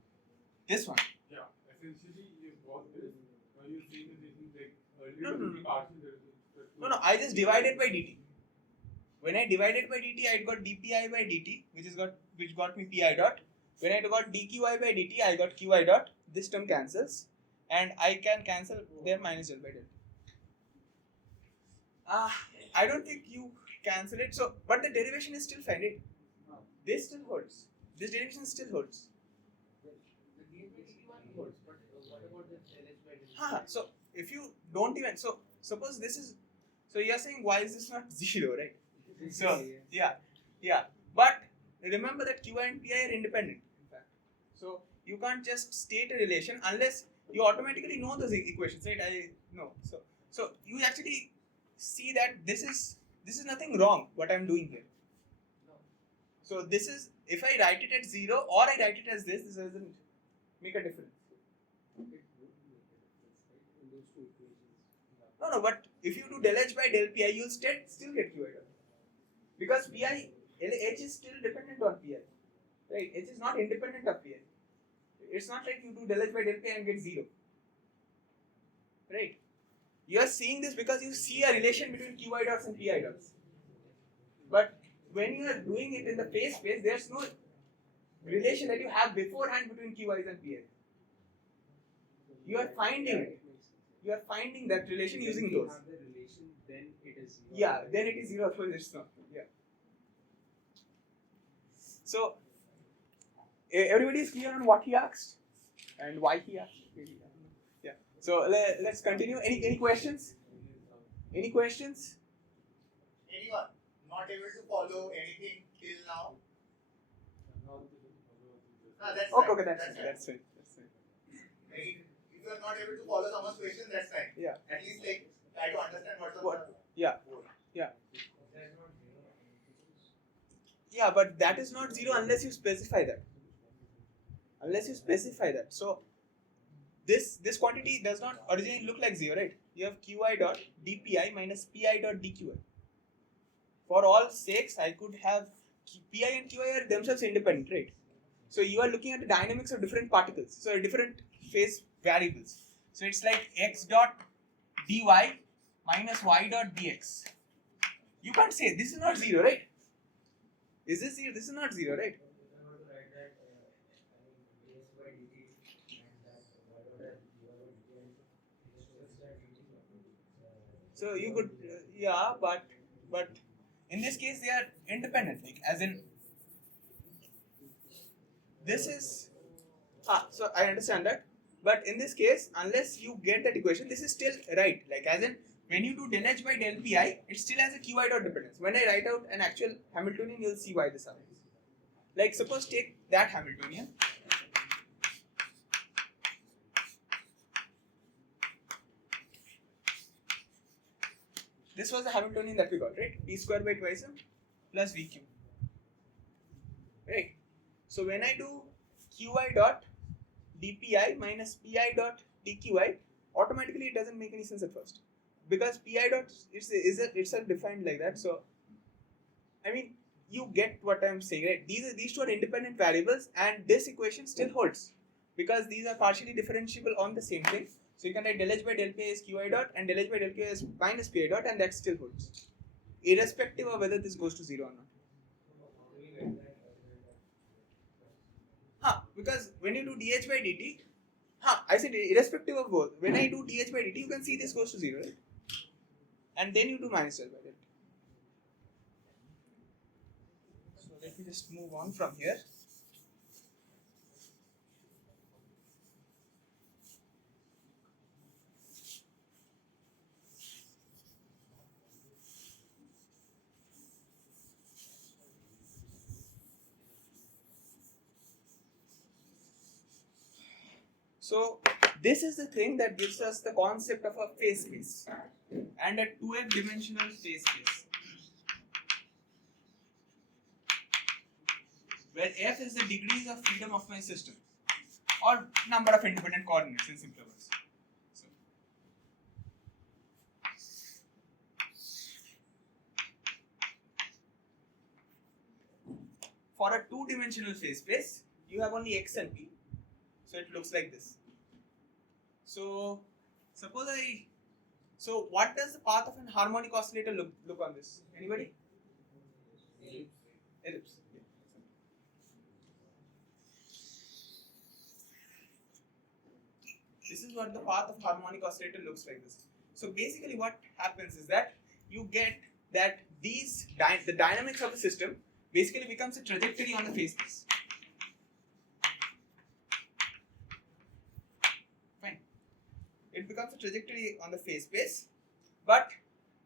this one. Yeah, essentially you got this. Now you see that this is like No. earlier the partial derivative. No, I just divided by dt. When I divided by dt, I got dpi by dt, which got me pi dot. When I got dqi by dt, I got qi dot. This term cancels, and I can cancel their minus del by del. I don't think you cancel it. So, but the derivation is still fine, right? This still holds. This derivation still holds. The dh by dt one holds, but what about the del H by del T? So if you don't even suppose this is, so you're saying why is this not 0, right? So yeah. But remember that qi and pi are independent, in fact. So you can't just state a relation unless you automatically know those equations, right? I know. So you actually see that this is nothing wrong what I'm doing here. No. So this is, if I write it at 0 or I write it as this doesn't make a difference. It would make a difference, right? In those two equations. No, but if you do del H by del pi, you'll still get qi dot. Because pi, H is still dependent on pi. Right? H is not independent of pi. It's not like you do del H by del pi and get 0. Right? You are seeing this because you see a relation between qi dots and pi dots. But when you are doing it in the phase space, there's no relation that you have beforehand between qi's and pi. You are finding it. You are finding that relation using When we those. have the relation, then it is 0. Yeah, then it is 0. Otherwise, it's not. Yeah. So everybody is clear on what he asked and why he asked. Yeah. So let's continue. Any questions? Any questions? Anyone not able to follow anything till now? No, that's Okay, fine. okay, that's fine. fine. That's fine. If you are not able to follow someone's question, that's fine. Yeah. At least like try to understand what's on What? the Yeah. board. Yeah. Yeah, but that is not 0 unless you specify that. Unless you specify that. So this quantity does not originally look like 0, right? You have qi dot dpi minus pi dot dqi. For all sakes, I could have pi and qi are themselves independent, right? So you are looking at the dynamics of different particles, so different phase variables. So it's like x dot dy minus y dot dx. You can't say this is not 0, right? Is this 0? This is not 0, right? So you could, yeah, but in this case they are independent, like as in this is, so I understand that, but in this case, unless you get that equation, this is still right, like as in when you do del h by del pi, it still has a qi dot dependence. When I write out an actual Hamiltonian, you'll see why this happens. Like suppose take that Hamiltonian. This was the Hamiltonian that we got, right? P square by twice m plus VQ. Right? So when I do QI dot dpi minus pi dot dqi, automatically it doesn't make any sense at first. Because pi dot is itself defined like that. So I mean you get what I'm saying, right? These two are independent variables and this equation still holds. Because these are partially differentiable on the same thing. So you can write del h by del pi is qi dot and del h by del q is minus pi dot and that still holds. Irrespective of whether this goes to 0 or not. Because when you do dh by dt, I said irrespective of both. When I do dh by dt, you can see this goes to 0, right? And then you do minus del by del. So let me just move on from here. So this is the thing that gives us the concept of a phase space and a 2f dimensional phase space, where f is the degrees of freedom of my system or number of independent coordinates in simpler words. For a 2-dimensional phase space, you have only x and p, so it looks like this. So suppose so what does the path of an harmonic oscillator look on this? Anybody? Ellipse. This is what the path of harmonic oscillator looks like this. So basically what happens is that you get that the dynamics of the system basically becomes a trajectory on the phase space. Fine. It becomes a trajectory on the phase space, but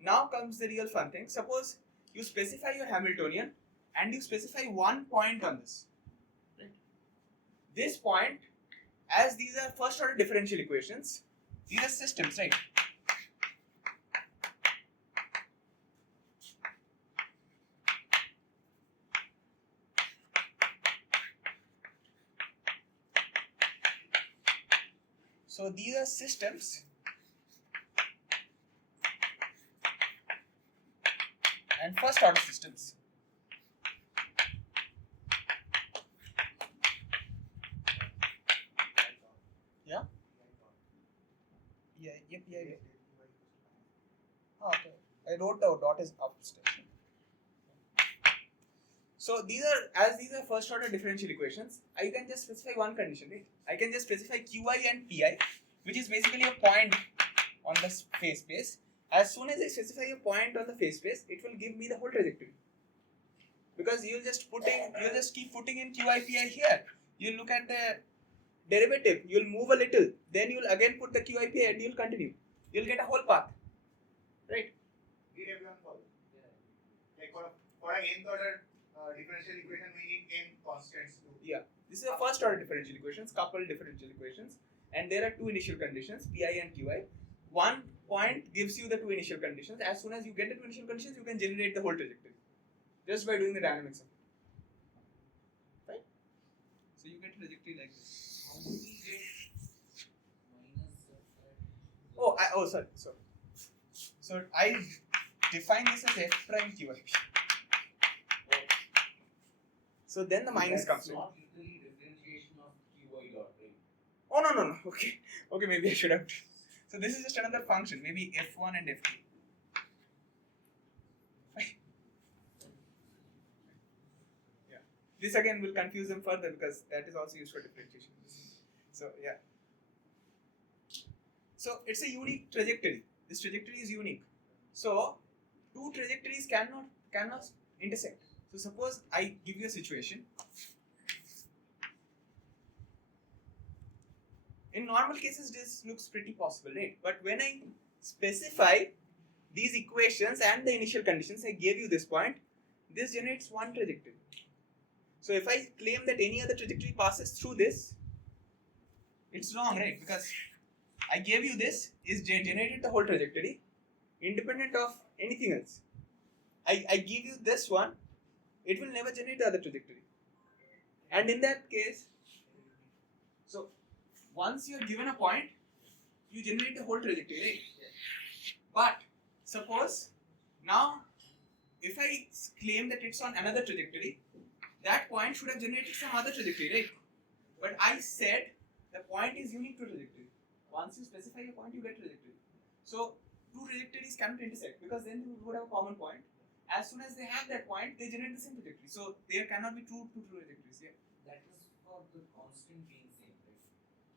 now comes the real fun thing. Suppose you specify your Hamiltonian and you specify one point on this. Right? This point, as these are first order differential equations, these are systems, right? So these are systems and first order systems. Yeah? Yeah. Okay. I wrote the dot is upstairs. So these are first order differential equations. I can just specify one condition, right? I can just specify qi and pi, which is basically a point on the phase space. As soon as I specify a point on the phase space, it will give me the whole trajectory. Because you'll just keep putting in QIPI here. You'll look at the derivative, you'll move a little, then you'll again put the QIPI and you'll continue. You'll get a whole path. Right? Did everyone follow? Like for an nth order differential equation, we need n constants too. Yeah. This is a first order differential equations, coupled differential equations, and there are two initial conditions, Pi and Qi. One point gives you the two initial conditions. As soon as you get the two initial conditions, you can generate the whole trajectory just by doing the dynamics of it. Right? So you get trajectory like this. How do we get minus? So I define this as f prime Qi. So then the minus comes in. Not literally differentiation of Qi dot, right? Oh no. Okay, maybe I should have. So this is just another function, maybe f1 and f2. Yeah. This again will confuse them further because that is also used for differentiation. So yeah. So it's a unique trajectory. This trajectory is unique. So two trajectories cannot intersect. So suppose I give you a situation. In normal cases, this looks pretty possible, right? But when I specify these equations and the initial conditions, I gave you this point, this generates one trajectory. So if I claim that any other trajectory passes through this, it's wrong, right? Because I gave you this, is generated the whole trajectory, independent of anything else. I give you this one, it will never generate the other trajectory. And in that case, so once you are given a point, you generate the whole trajectory, right? But suppose now, if I claim that it's on another trajectory, that point should have generated some other trajectory, right? But I said the point is unique to trajectory. Once you specify a point, you get trajectory. So two trajectories cannot intersect because then you would have a common point. As soon as they have that point, they generate the same trajectory. So there cannot be two trajectories. Yeah. That is for the constant being same, right?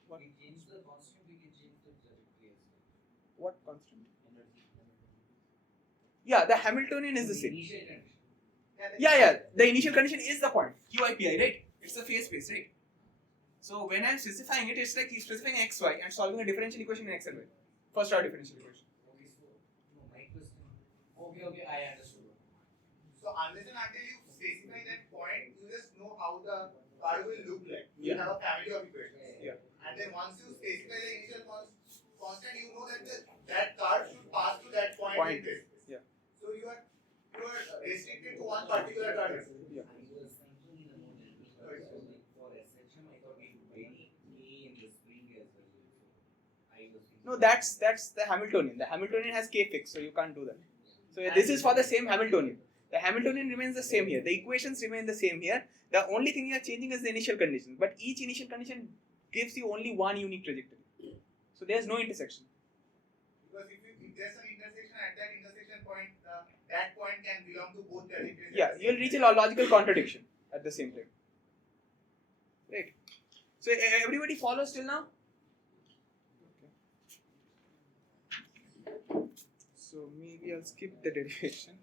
What? We change the constant, we can change the trajectory as well. What constant? Energy. Yeah, the Hamiltonian is the same. Initial condition. Yeah. The initial condition is the point. QIPI, right? It's the phase space, right? So when I'm specifying it, it's like specifying xy and solving a differential equation in x and y. First order differential equation. Okay, so no, my question. Okay, I understood. So unless and until you specify that point, you just know how the curve will look like. You Yeah. have a family of equations. Yeah. And then once you specify the initial constant, you know that that curve should pass to that point. Point. In this. Yeah. So you are restricted to one particular target. Yeah. I was thinking in a more general terms, so like for SHM, I thought we could vary K in the spring as well. So I was thinking. No, that's the Hamiltonian. The Hamiltonian has k fixed, so you can't do that. So yeah, this is for the same Hamiltonian. The Hamiltonian remains the same here. The equations remain the same here. The only thing you are changing is the initial condition. But each initial condition gives you only one unique trajectory. So there's no intersection. Because if there's an intersection at that intersection point, that point can belong to both trajectories. Yeah, you'll reach a logical contradiction at the same time. Right. So everybody follows till now? Okay. So maybe I'll skip the derivation.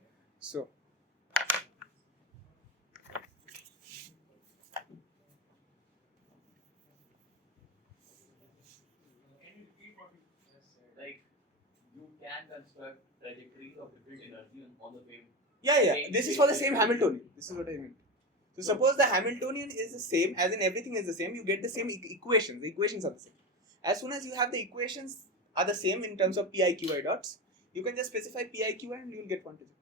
So Like you can construct trajectories of different energy on the wave. yeah. This is for the same Hamiltonian. This is what I mean. So suppose the Hamiltonian is the same, as in everything is the same, you get the same equations. The equations are the same. As soon as you have the equations are the same in terms of Pi, Qi dots, you can just specify Pi, Qi and you will get one trajectory.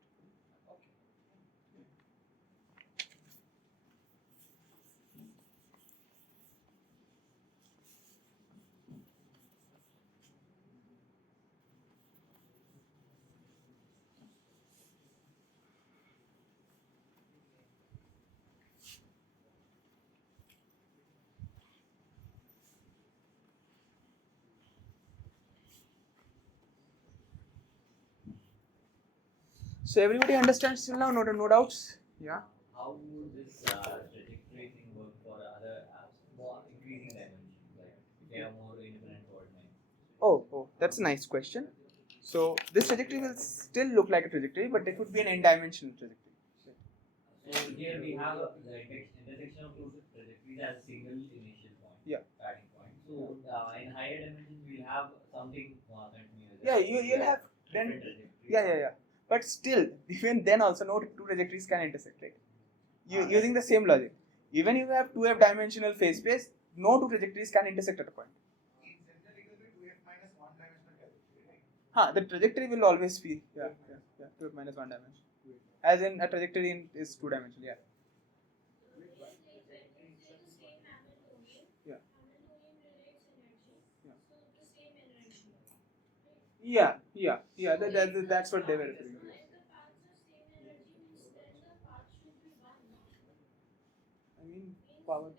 So everybody understands till now, no doubts? Yeah. How would this trajectory thing work for other apps? More increasing dimensions, like if they have more independent coordinates. Oh, that's a nice question. So this trajectory will still look like a trajectory, but it would be an n-dimensional trajectory. So here we have the intersection of two trajectories as a single initial point, Yeah. starting point. So in higher dimensions we'll have something continuous. Yeah, you'll have then. different trajectories. Yeah. But still, even then also, no two trajectories can intersect, right? Using the same logic, even if you have 2f dimensional phase space, no two trajectories can intersect at a point. In general, it will be 2f minus 1 dimensional trajectory, right? The trajectory will always be 2f minus 1 dimension. As in a trajectory is 2 dimensional. Yeah. Yeah. That's what they were referring to. I mean, power.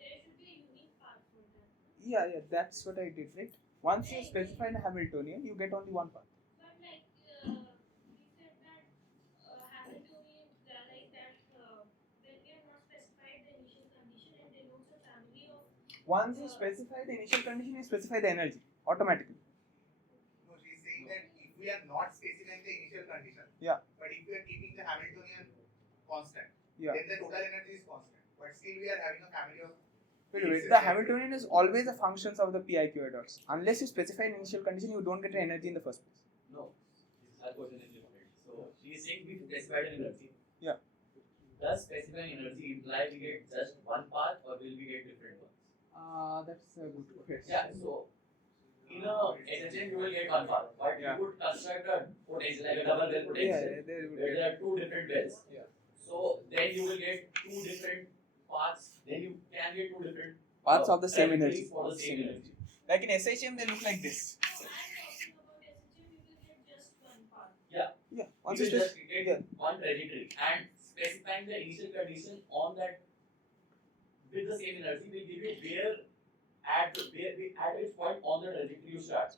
Yeah, that's what I did, right? Once you specify in Hamiltonian, you get only one path. Once you specify the initial condition, you specify the energy automatically. No, she is saying that if we are not specifying the initial condition, Yeah. but if we are keeping the Hamiltonian constant, Yeah. then the total energy is constant. But still we are having a family of. Wait. The Hamiltonian is always a function of the PIQ dots. Unless you specify an initial condition, you don't get energy in the first place. No, that question is different. So she is saying we specified an energy. Yeah. Does specifying energy imply we get just one path or will we get different ones? That's a good question. Yeah, so in a SHM you will get one path, but Yeah. you could construct a potential like a double well potential where there are two different wells. Yeah. So then you will get two different paths, then you can get two different Paths of the same energy. for the same energy. Like in SHM, they look like this. Yeah. Once You you will just specify. get one trajectory and specifying the initial condition on that with the same energy will give you where at which point on the trajectory you start.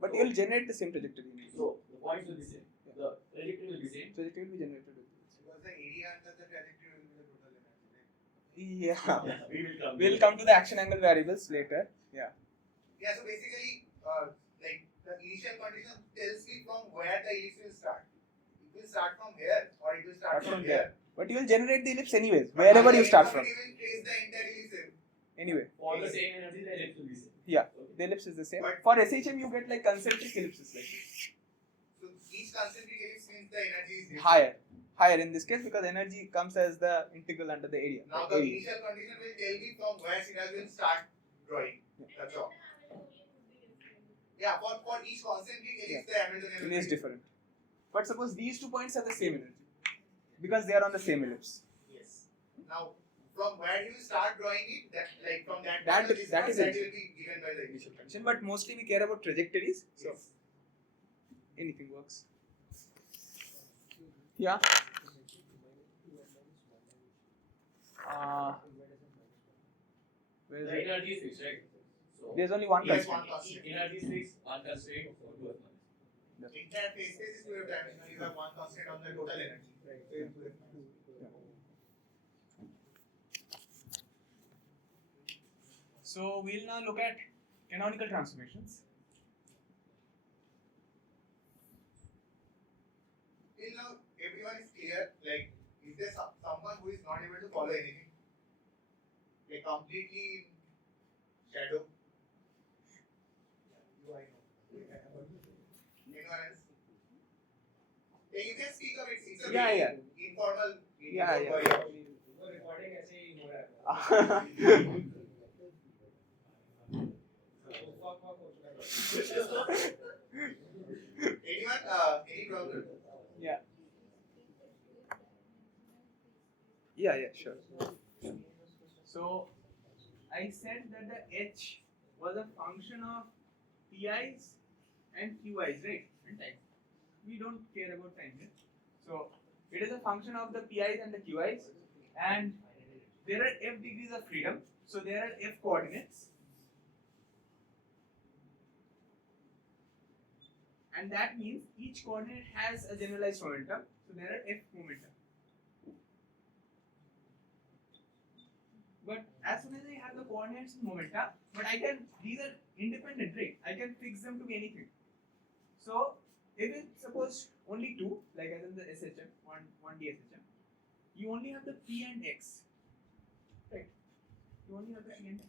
But you will generate the same trajectory. So the points will be same. The trajectory will be same. Trajectory will be generated. Because the area under the trajectory will be the total energy, right? Yeah. We'll come to the action angle variables later. Yeah. Yeah, so basically, like the initial condition tells me from where the ellipse will start. It will start from here or it will start from here. But you will generate the ellipse anyways, wherever you start from. It will trace the entire ellipse. Anyway. For the same energy, the ellipse will be same. Yeah, the ellipse is the same. For SHM, you get like concentric ellipses like this. So each concentric ellipse means the energy is different. Higher in this case because energy comes as the integral under the area. Now the initial condition will tell me from where Shiraz will start drawing the chalk. Yeah, for each concentric ellipse, the Hamiltonian It is different. But suppose these 2 points have the same energy because they are on the same ellipse. Yes. Now, from where you start drawing it, that like from that That distance, is that it. will be given by the initial condition. But mostly we care about trajectories, so Yes. anything works. Yeah. Where is The it? energy is fixed, right? So There's only one Yes, constraint. one constant. energy is fixed, one constraint for 2 of minus. Entire phase space is 2f dimensional. You have one constant on the total energy. Right. So it's 2f minus. So we'll now look at canonical transformations. Till now, everyone is clear. Like, is there someone who is not able to follow anything? Like completely in shadow. You, I know. Anyone else? Yeah, you can speak of it. It's a very informal. Recording ऐसे ही हो रहा है. Anyone? Any problem? Yeah, sure. So I said that the H was a function of Pi's and Qi's, right? And time. We don't care about time here. So it is a function of the Pi's and the Qi's, and there are f degrees of freedom. So there are f coordinates, and that means each coordinate has a generalized momentum. So there are f momentum. But as soon as I have the coordinates and momenta, but these are independent, right? I can fix them to be anything. So if it's suppose only two, like as in the SHM, one D SHM, you only have the P and X, right? You only have the P and X,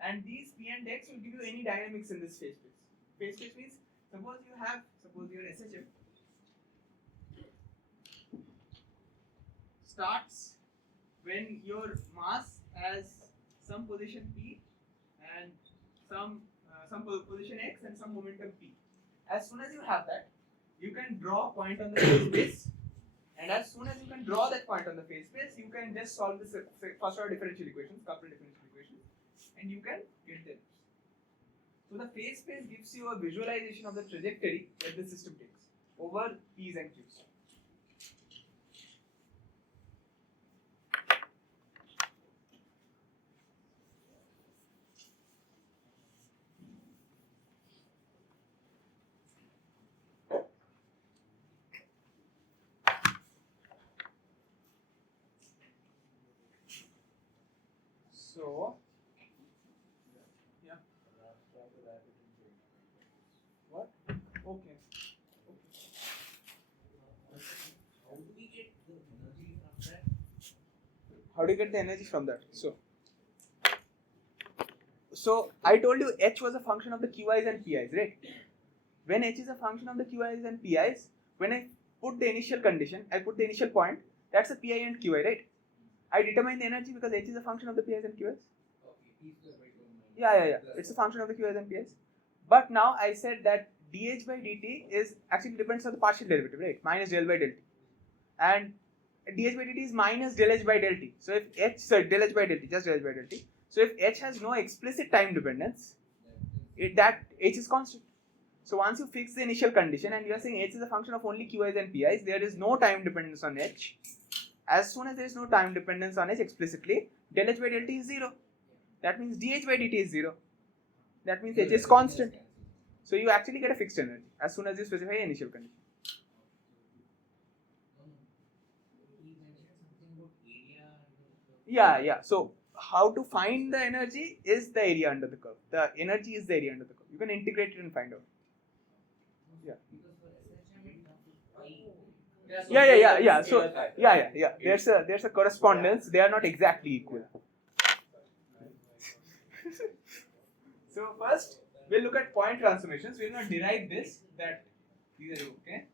and these P and X will give you any dynamics in this phase space. Phase space means suppose your SHM starts when your mass has some position P and some position X and some momentum P. As soon as you have that, you can draw a point on the phase space, and as soon as you can draw that point on the phase space, you can just solve this first order differential equations, coupled differential equations, and you can get them. So the phase space gives you a visualization of the trajectory that the system takes over P's and Q's. So, yeah. What? Okay. How do we get the energy from that? How do you get the energy from that? So I told you H was a function of the QIs and PIs, right? When H is a function of the QIs and PIs, when I put the initial condition, I put the initial point, that's a PI and QI, right? I determine the energy because H is a function of the PIs and QIs. Okay, P square by 2 minus. Yeah. It's a function of the QIs and PIs. But now I said that dH by dt is actually depends on the partial derivative, right? Minus del by del t. And dH by dt is minus del H by del t. So if del H by del t, just del H by del t. So if H has no explicit time dependence, that H is constant. So once you fix the initial condition and you are saying H is a function of only QIs and PIs, there is no time dependence on H. As soon as there is no time dependence on H explicitly, del H by del t is 0. That means dH by dt is 0. That means H is constant. So you actually get a fixed energy as soon as you specify initial condition. He mentioned something about area under the curve. Yeah. So how to find the energy is the area under the curve. The energy is the area under the curve. You can integrate it and find out. Yeah. Because for SHM it comes with pi. Yeah. So yeah. There's a correspondence. They are not exactly equal. So first we'll look at point transformations. We'll not derive this. That these are okay.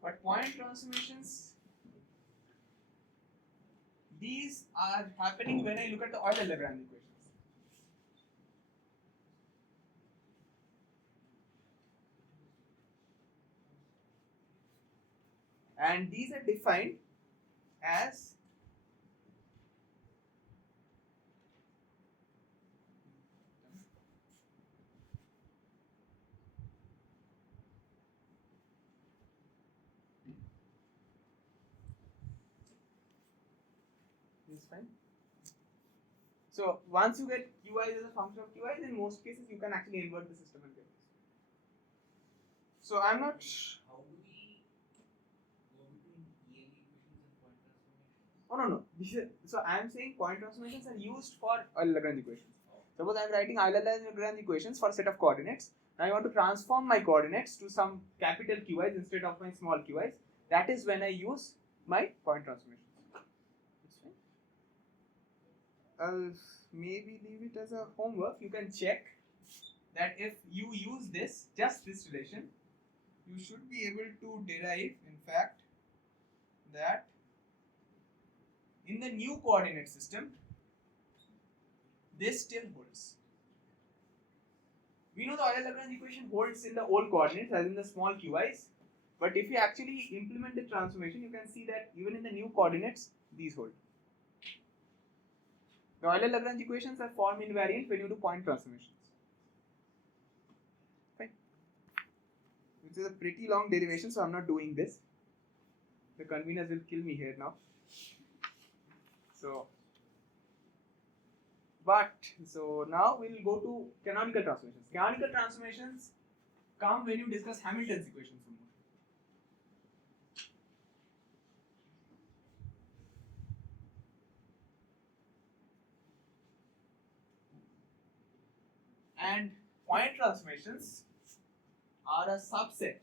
But point transformations, these are happening when I look at the Euler-Lagrange equations. And these are defined as this is fine. So once you get QI as a function of QI, in most cases you can actually invert the system and get this. So I'm not. How do we go between EL equations and point transformations? Oh no. So I'm saying point transformations are used for Euler-Lagrange equations. Suppose I'm writing Euler-Lagrange equations for a set of coordinates. Now I want to transform my coordinates to some capital QIs instead of my small QIs. That is when I use my point transformations. I'll maybe leave it as a homework. You can check that if you use this, just this relation, you should be able to derive, in fact, that in the new coordinate system, this still holds. We know the Euler-Lagrange equation holds in the old coordinates as in the small QIs, but if you actually implement the transformation, you can see that even in the new coordinates, these hold. The Euler-Lagrange equations are form invariant when you do point transformations. Fine. Which is a pretty long derivation, so I'm not doing this. The conveners will kill me here now. So now we'll go to canonical transformations. Canonical transformations come when you discuss Hamilton's equations. and point transformations are a subset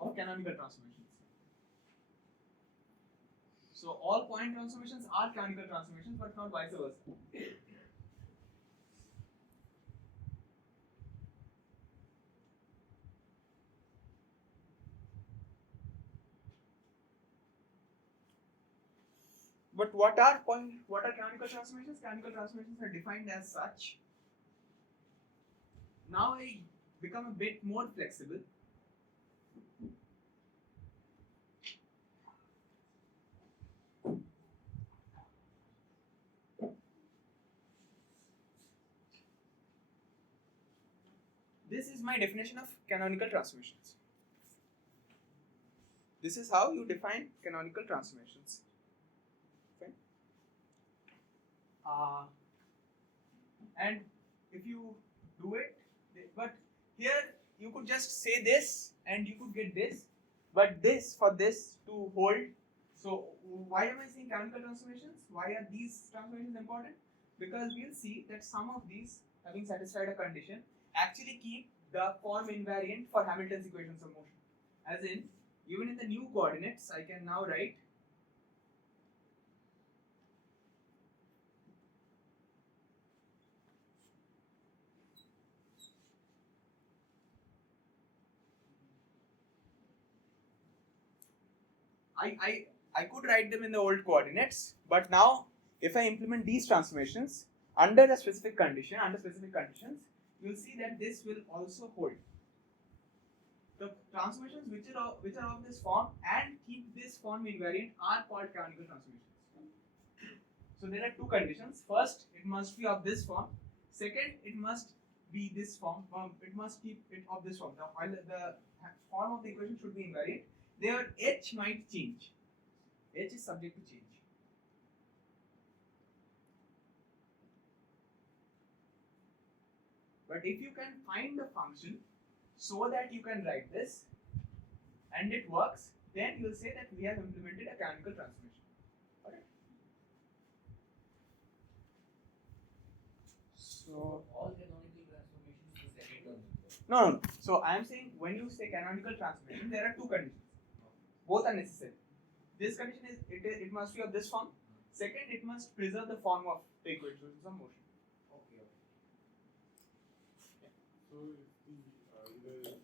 of canonical transformations. So all point transformations are canonical transformations, but not vice versa. But what are canonical transformations? Canonical transformations are defined as such. Now I become a bit more flexible. This is my definition of canonical transformations. This is how you define canonical transformations. Okay. And if you do it, but here you could just say this and you could get this, but this for this to hold. So why am I saying canonical transformations? Why are these transformations important? Because we'll see that some of these, having satisfied a condition, actually keep the form invariant for Hamilton's equations of motion. As in, even in the new coordinates, I can now write I could write them in the old coordinates, but now if I implement these transformations under a specific condition, you'll see that this will also hold. The transformations which are of this form and keep this form invariant are called canonical transformations. So there are two conditions. First, it must be of this form. Second, it must be this form. It must keep it of this form. The form of the equation should be invariant. Their h might change. H is subject to change. But if you can find the function so that you can write this and it works, then you'll say that we have implemented a canonical transformation. Okay. So all canonical transformations is the second term. no. So I am saying when you say canonical transformation, there are two conditions. Both are necessary. This condition is it must be of this form. Second, it must preserve the form of the equations of motion. Okay. So is the either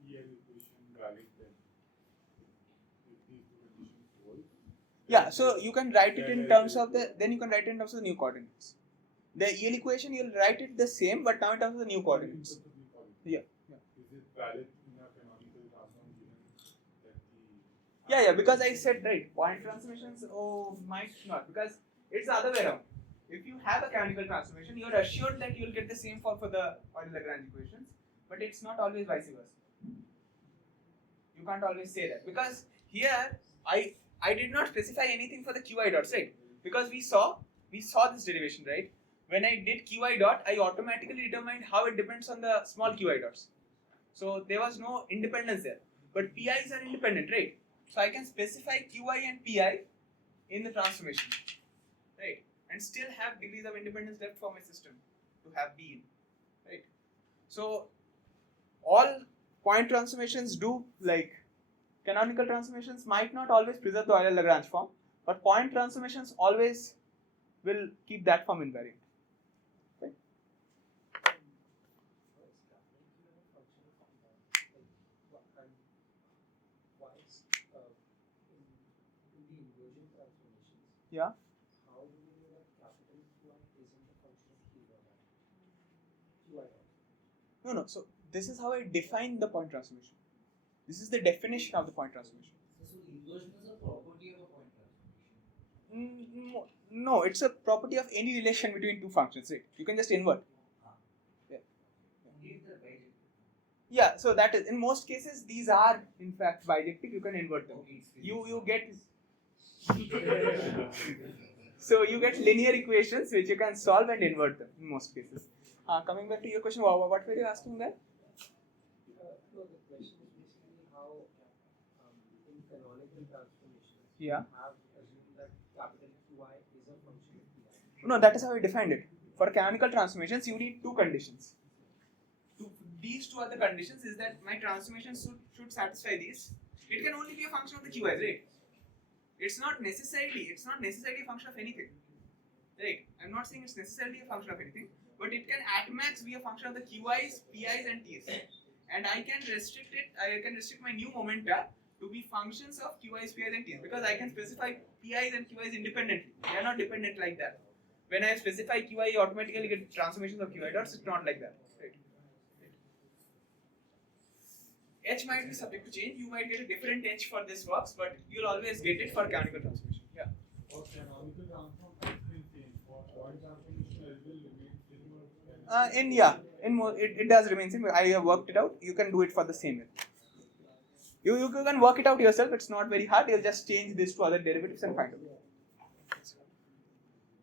PL equation valid then? If these two conditions hold? Yeah, so you can write it in terms of the new coordinates. The EL equation you'll write it the same, but now in terms of the new coordinates. Yeah. Is it valid in a canonical transform given that the Yeah, because I said right, point transformations might not, because it's the other way around. If you have a canonical transformation, you're assured that you'll get the same form for the Euler-Lagrange equations, but it's not always vice versa. You can't always say that, because here I did not specify anything for the qi dots, right? Because we saw this derivation, right? When I did qi dot, I automatically determined how it depends on the small qi dots. So there was no independence there. But pi's are independent, right? So I can specify qi and pi in the transformation, right? And still have degrees of independence left for my system to have b in, right? So all point transformations do, like canonical transformations might not always preserve the Euler-Lagrange form, but point transformations always will keep that form invariant. Okay? Yeah. How do we know that capital Qi isn't a function of Q dot? No. So this is how I define the point transformation. This is the definition of the point transformation. So inversion is a property of a point transformation. No, it's a property of any relation between two functions, right? You can just invert. Only if they're bijective. Yeah, so that is, in most cases these are in fact bijective. You can invert them. Okay, it's You get so you get linear equations which you can solve and invert them in most cases. Coming back to your question, what were you asking there? No, the question is basically how in canonical transformations Yeah. have assumed that capital Qi is a function of Pi. No, that is how we defined it. For canonical transformations, you need two conditions. these two other conditions is that my transformation should satisfy these. It can only be a function of the QIs, right? It's not necessarily a function of anything, right? I'm not saying it's necessarily a function of anything, but it can at max be a function of the QIs, PIs, and Ts. And I can restrict my new momenta to be functions of QIs, PIs, and Ts, because I can specify PIs and QIs independently. They are not dependent like that. When I specify QI, I automatically get transformations of QI dots. It's not like that. Right? H might be subject to change. You might get a different H for this works, but you'll always get it for canonical transformation. Yeah. For canonical transform, it will change. For point transformation, it will remain same. It does remain same. I have worked it out. You can do it for the same way. You can work it out yourself. It's not very hard. You'll just change this to other derivatives and find out.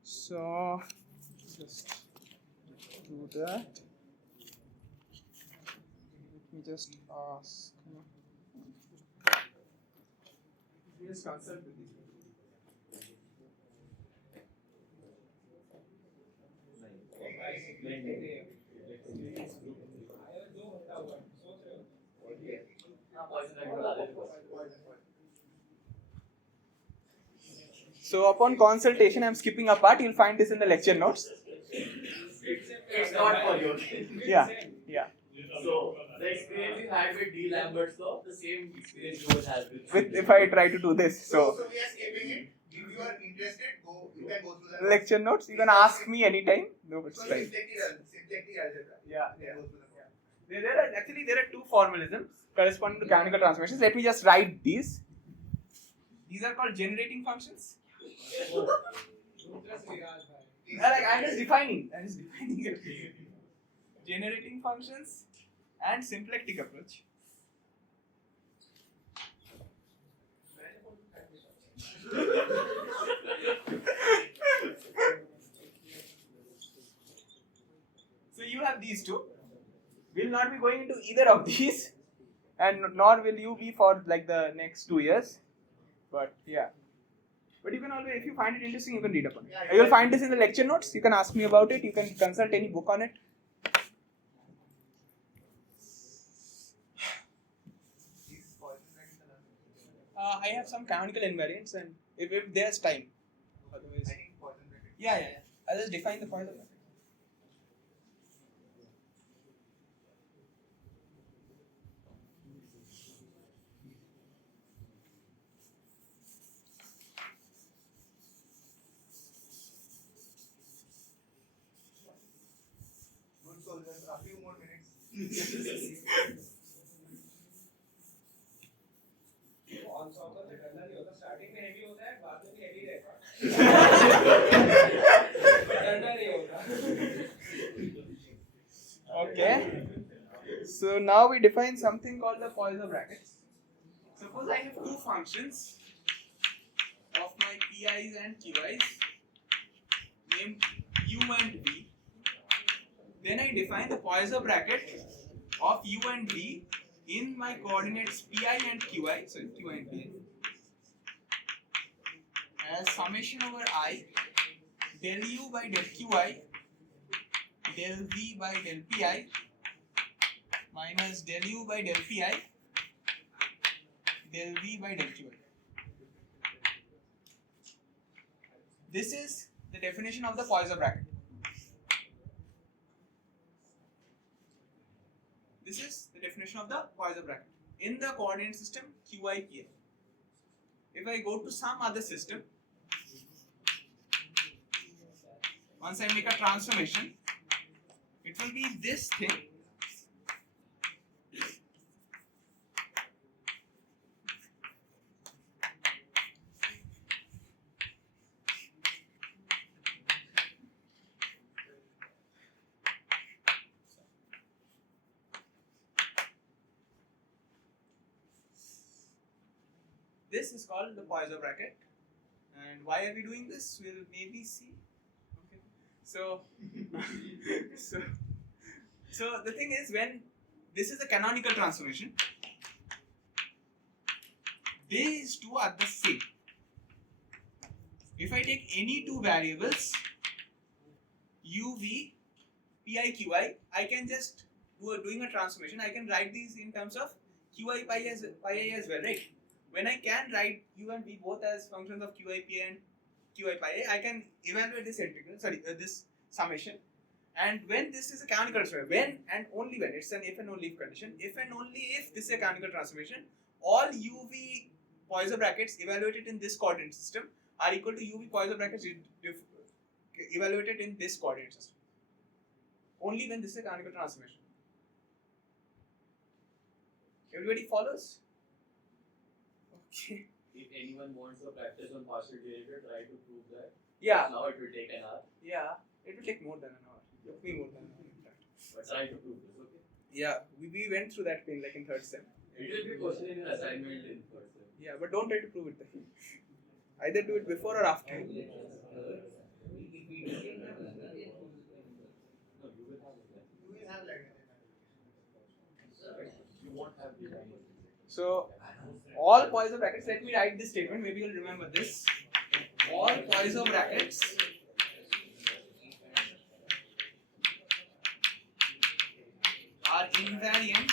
So just do that. Let me just ask. Just consult with these people. So upon consultation, I'm skipping a part. You'll find this in the lecture notes. It's not for you. Yeah. So the experience you had with D. Lambert's law, the same experience you will have with. If I try to do this, So we are skipping it. If you are interested, you can go through the lecture notes. You can ask me anytime. No, it's So fine. symplectic algebra. Yeah. You can go through the There are two formalisms corresponding to canonical transformations. Let me just write these. These are called generating functions. I'm just defining it. Generating functions and symplectic approach. So you have these two. We'll not be going into either of these, and nor will you be for like the next 2 years. But yeah. But you can always, if you find it interesting, you can read up on it. You'll find this in the lecture notes. You can ask me about it. You can consult any book on it. I have some canonical invariants, and if there's time. Otherwise, I think Poisson bracket. yeah. I'll just define the Poisson bracket. Good, so just a few more minutes. Starting में heavy होता है बाद में भी heavy रहता है डरना नहीं होता Okay. So now we define something called the Poisson brackets. Suppose I have two functions of my PIs and QIs named U and V. Then I define the Poisson bracket of U and V in my coordinates PI and QI. So QI and PI as summation over I del U by del QI del V by del PI minus del U by del PI del V by del QI. This is the definition of the Poisson bracket. This is the definition of the Poisson bracket in the coordinate system QI PI. If I go to some other system, once I make a transformation, it will be this thing. This is called the Poisson bracket. And why are we doing this? We'll maybe see. Okay. So the thing is, when this is a canonical transformation, these two are the same. If I take any two variables, u, v, pi, qi, I can just doing a transformation, I can write these in terms of qi pi as I as well, right? When I can write u and v both as functions of qi pi and qi pi I can evaluate this integral, this summation. And when this is a canonical transformation, when and only when, it's an if and only if condition, if and only if this is a canonical transformation, all uv Poisson brackets evaluated in this coordinate system are equal to uv Poisson brackets evaluated in this coordinate system. Only when this is a canonical transformation. Everybody follows? Okay. If anyone wants to practice on partial derivative, try to prove that. Yeah. Now it will take an hour. Yeah. It will take more than an hour. It took me more than an hour. But try to prove this, okay? Yeah. We went through that pain like in third sem. It will be question in your assignment in first sem. Yeah, but don't try to prove it then. Either do it before or after. No, you will have it. You will have like You won't have the So, all Poisson brackets, let me write this statement, maybe you'll remember this. All Poisson brackets are invariant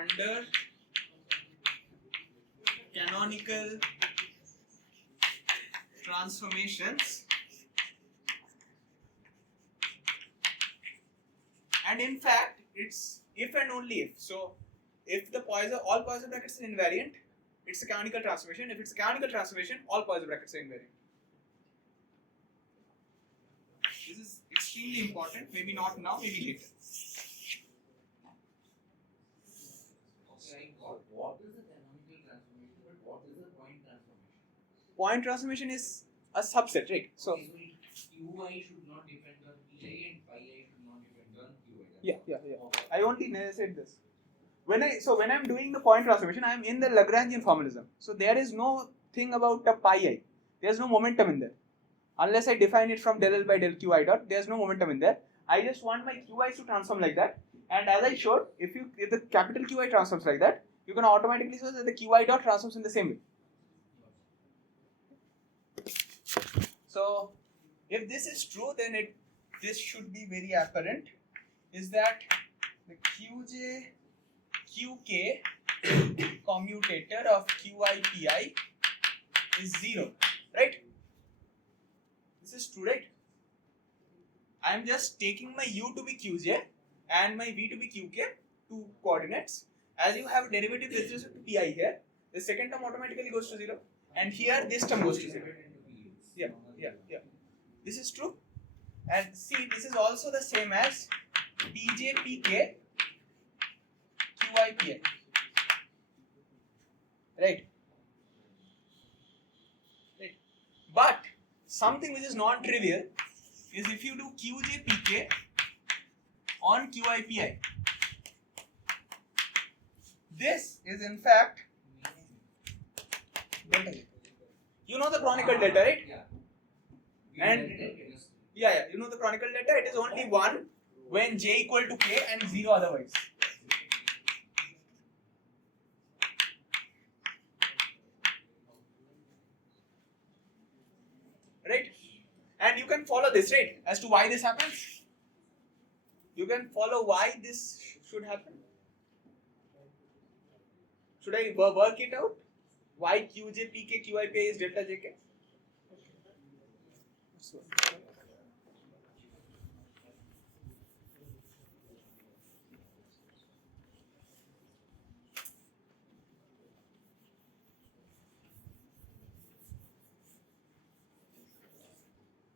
under canonical transformations, and in fact it's if and only if. So if the all Poisson brackets are invariant, it's a canonical transformation. If it's a canonical transformation, all Poisson brackets are invariant. This is extremely important, maybe not now, maybe later. What is the canonical transformation, but what is the point transformation? Point transformation is a subset, right? So Okay, so qi should not depend on pi and pi should not depend on qi. yeah. I only said this. When I'm doing the point transformation, I am in the Lagrangian formalism. So there is no thing about a pi I. There's no momentum in there. Unless I define it from del L by del Qi dot, there's no momentum in there. I just want my Qi to transform like that. And as I showed, if the capital Qi transforms like that, you can automatically say that the Qi dot transforms in the same way. So if this is true, then this should be very apparent. Is that the Qk commutator of Qi Pi is 0, right? This is true, right? I am just taking my u to be Qj and my v to be Qk, two coordinates. As you have a derivative with respect to Pi here, the second term automatically goes to 0, and here this term goes to 0. Yeah. This is true. And see, this is also the same as Pj Pk Qi Pi. Right? But something which is non-trivial is if you do Qj Pk on Qi Pi. This is in fact delta. You know the canonical delta, right? And you know the canonical delta. It is only 1 when j equal to k and 0 otherwise. Right? And you can follow this, right? As to why this happens. You can follow why this should happen. Should I work it out? Why Qj Pk Qi Pi is delta Jk?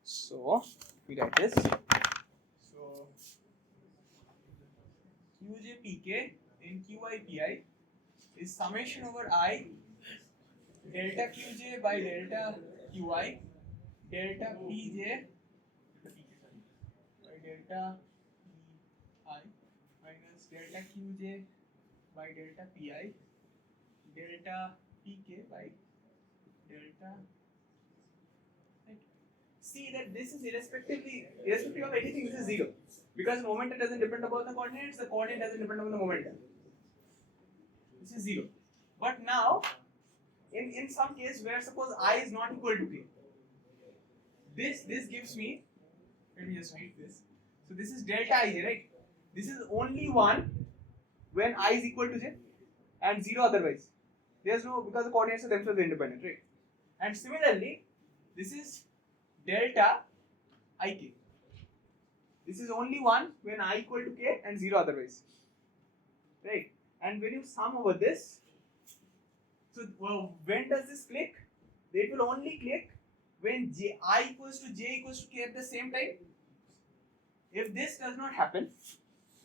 So we write this. So Qj Pk in Qi Pi is summation over I delta Qj by delta Qi delta Pj by delta Pi minus delta Qj by delta Pi delta Pk by delta. See that this is irrespective of anything, this is 0. Because the momentum doesn't depend upon the coordinates, the coordinate doesn't depend upon the momentum. This is 0. But now, in some case where suppose I is not equal to k, this gives me, let me just write this. So this is delta ij, right? This is only 1 when I is equal to j and 0 otherwise. There's no, because the coordinates are themselves independent, right? And similarly, this is delta ik. This is only 1 when I equal to k and 0 otherwise, right? And when you sum over this, so when does this click? It will only click when I equals to j equals to k at the same time. If this does not happen,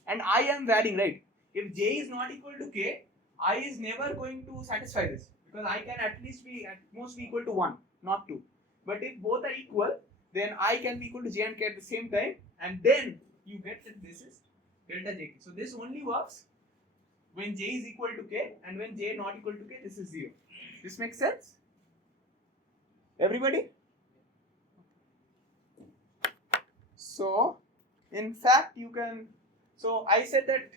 and I am varying, right? If j is not equal to k, I is never going to satisfy this, because I can at least be at most be equal to 1, not 2. But if both are equal, then I can be equal to j and k at the same time, and then you get that this is delta jk. So this only works when j is equal to k, and when j not equal to k, this is 0. This makes sense? Everybody? So, in fact, you can. So I said that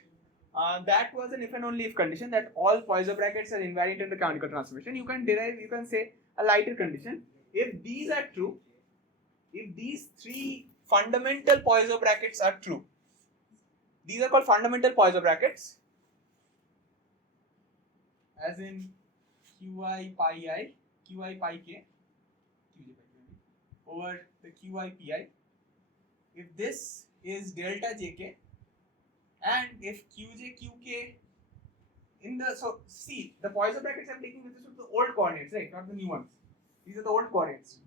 that was an if and only if condition, that all Poisson brackets are invariant in the canonical transformation. You can derive, you can say a lighter condition. If these are true, if these 3 fundamental Poisson brackets are true, these are called fundamental Poisson brackets, as in qi pi I, qi pi k, qj pi k over the qi pi. If this is delta jk, and if qj qk in the, so see, the Poisson brackets I'm taking with respect to the old coordinates, right, not the new ones. These are the old coordinates.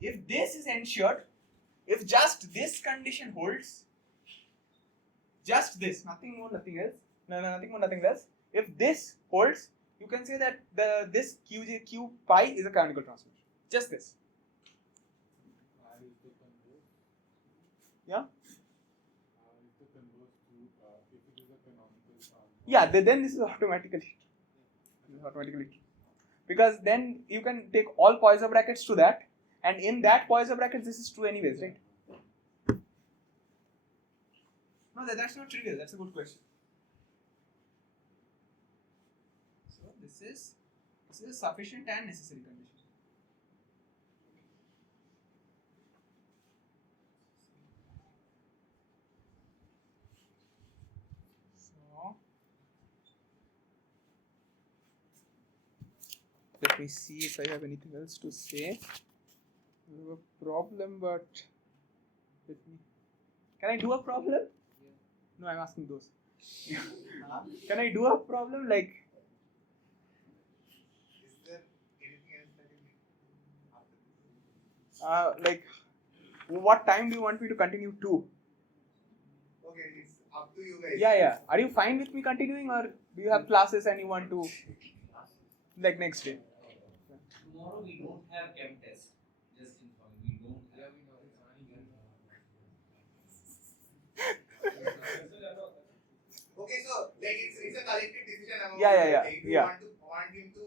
If this is ensured, if just this condition holds, just this, nothing more, nothing else, nothing more, nothing less. If this holds, you can say that this q pi is a canonical transformation. Just this. Yeah. Yeah. Then this is automatically true. Because then you can take all Poisson brackets to that, and in that Poisson brackets this is true anyways, right? No, that's not trivial. That's a good question. So this is a sufficient and necessary condition. So let me see if I have anything else to say. I have a problem, but let me. Can I do a problem? No, I'm asking those. Can I do a problem like? Is there anything else that you need after this? Like, what time do you want me to continue to? Okay, it's up to you guys. Yeah. Are you fine with me continuing, or do you have classes and you want to, like, next day? Tomorrow we don't have chem test. Just inform we don't have. Okay, so like it's a collective decision about Yeah. if you Yeah. want him to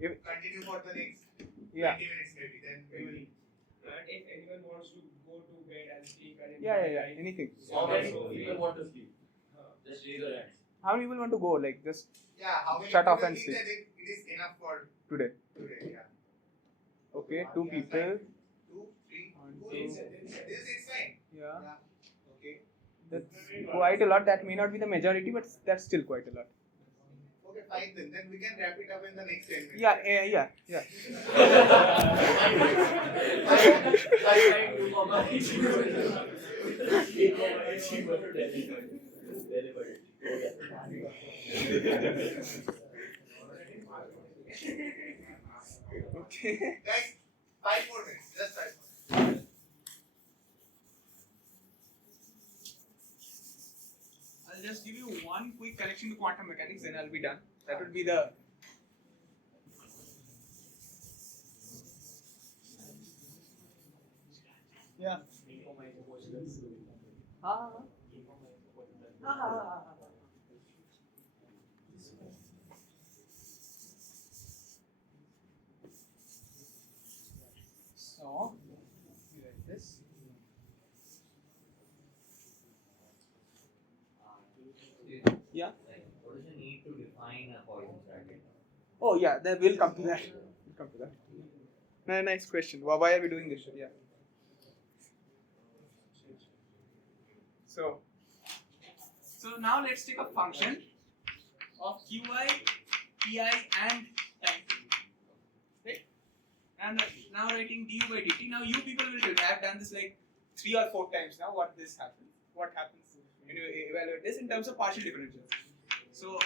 If- continue for the next 20 Yeah. minutes maybe, then we will. And if anyone wants to go to bed and sleep and Yeah. Anything. How many people want to sleep? Just raise your hands. How many people want to go? Like, just Yeah, how many Shut people off and think sleep. that it is enough for today. today? Yeah. Okay, 2 people. 2, 3, One, 2. two. This is fine. Yeah. Yeah. Okay. That's quite a lot. That may not be the majority, but that's still quite a lot. Okay, fine then. Then we can wrap it up in the next 10 minutes. Yeah. Okay. Guys, 5 more minutes. Just 5 more minutes. I'll just give you one quick connection to quantum mechanics, then I'll be done. That would be the. Yeah. So, we write this. Yeah. What is the need to define a Poisson bracket? Oh yeah, then we'll come to that. We'll come to that. Nice question. Why are we doing this? Yeah. So now let's take a function of qi, pi, and time. Right? And now writing du by dt. Now you people will tell me. I have done this like 3 or 4 times now. What happens when you evaluate this in terms of partial differentials? So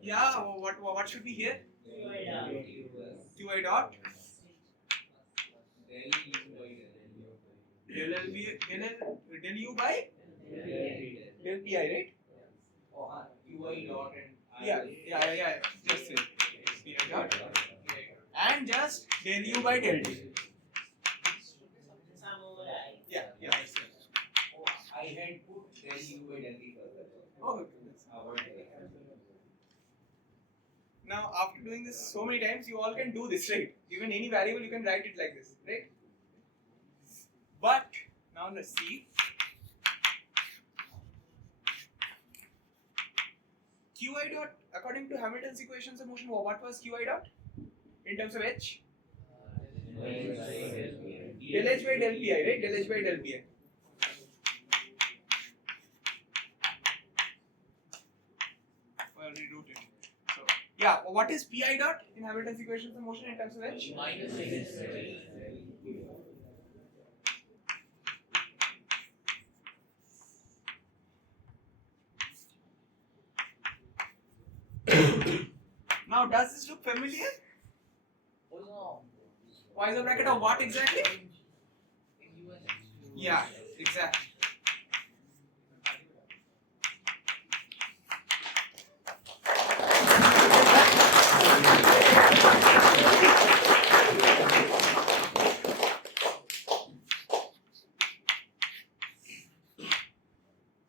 yeah, what should be here? Qi dot del u by del pi, right? Qi dot and Yeah. Just say pi dot and just del u by del t. Yeah. That's it. I had put del u by del t further. Oh, okay. Now, after doing this so many times, you all can do this, right? Given any variable, you can write it like this, right? But now let's see. Qi dot, according to Hamilton's equations of motion, what was Qi dot in terms of h? Del h by del pi, right? Del h by del pi. I already wrote it. So yeah, what is pi dot in Hamilton's equations of motion in terms of h? Minus Now, does this look familiar? Poisson bracket of what exactly? Yeah, exactly.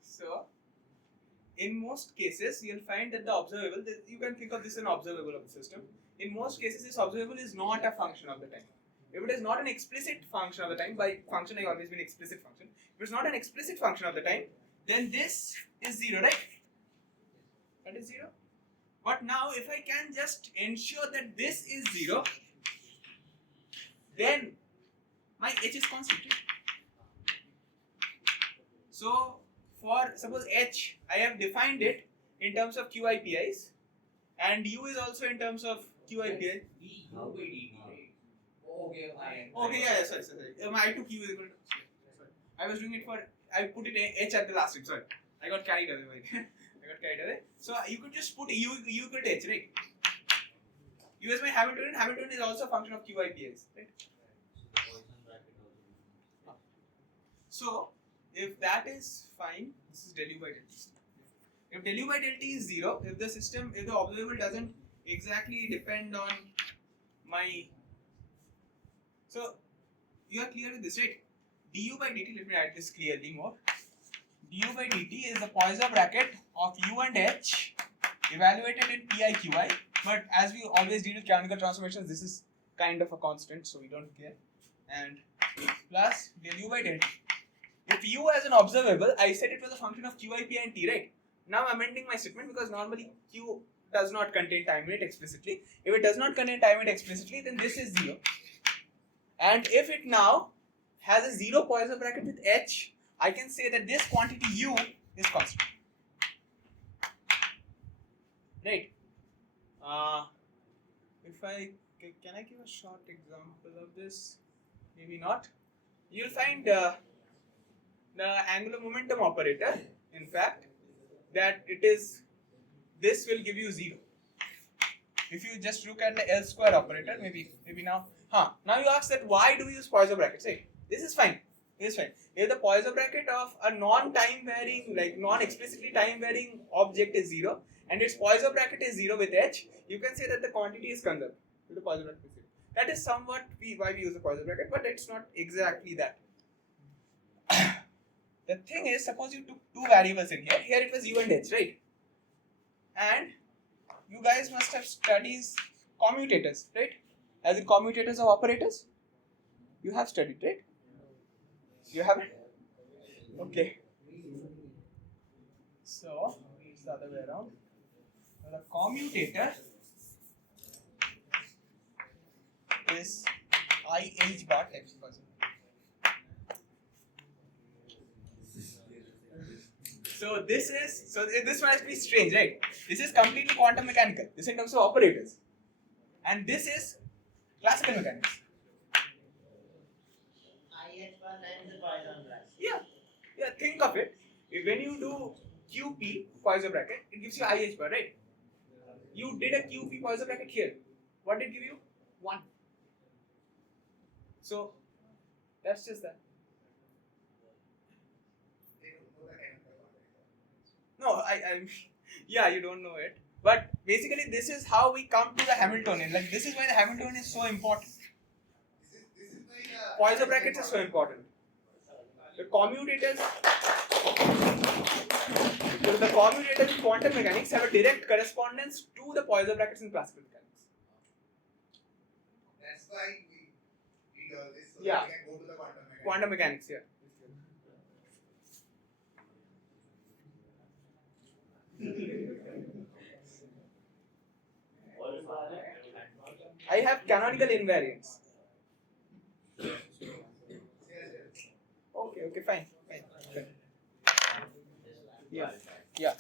So, in most cases, you'll find that the observable, you can think of this as an observable of the system. In most cases, this observable is not a function of the time. If it is not an explicit function of the time, by function I always mean explicit function. If it's not an explicit function of the time, then this is 0, right? That is 0. But now, if I can just ensure that this is 0, then my h is constant. So, for suppose h, I have defined it in terms of qi pi's, and u is also in terms of qi pi. du by dt, right? Okay, Sorry. I took u is equal to. Sorry. I was doing it for. I put it h at the last time. Sorry, I got carried away. So you could just put u equal to h, right? U is my Hamiltonian. Hamiltonian is also a function of qi pi's, right? So if that is fine, this is del u by del t. If del u by del t is 0, if the observable doesn't exactly depend on my, so you are clear with this, right? Du by dt, let me write this clearly more. Du by dt is the Poisson bracket of u and h evaluated in pi qi, but as we always deal with canonical transformations, this is kind of a constant, so we don't care. And plus del u by del t. If u as an observable, I said it was a function of qi, pi and t, right? Now I'm amending my statement because normally q does not contain time unit explicitly. If it does not contain time unit explicitly, then this is 0. And if it now has a 0 Poisson bracket with h, I can say that this quantity u is constant. Right? Can I give a short example of this? Maybe not. You'll find the angular momentum operator, in fact, that this will give you 0. If you just look at the L square operator, maybe now. Now you ask that why do we use Poisson brackets? Right? This is fine. If the Poisson bracket of a non-time varying, like non-explicitly time varying object is 0, and its Poisson bracket is 0 with h, you can say that the quantity is conserved. With the Poisson bracket is 0. That is somewhat why we use the Poisson bracket, but it's not exactly that. The thing is, suppose you took 2 variables in here. Here it was u and h, right? And you guys must have studied commutators, right? As in commutators of operators. You have studied, right? You haven't? Okay. So it's the other way around. Now, the commutator is IH bar X person. So this must be strange, right? This is completely quantum mechanical. This in terms of operators, and this is classical mechanics. IH bar times the Poisson bracket. Yeah. Think of it. When you do QP Poisson bracket, it gives you IH bar, right? You did a QP Poisson bracket here. What did it give you? 1. So that's just that. No, yeah, you don't know it. But basically, this is how we come to the Hamiltonian. Like, this is why the Hamiltonian is so important. This is why Poisson brackets is so important. The commutators in quantum mechanics have a direct correspondence to the Poisson brackets in classical mechanics. That's why we did all this, so Yeah. that we can go to the quantum mechanics. Quantum mechanics, yeah. What is that? I have canonical invariants. Okay, fine. Yeah.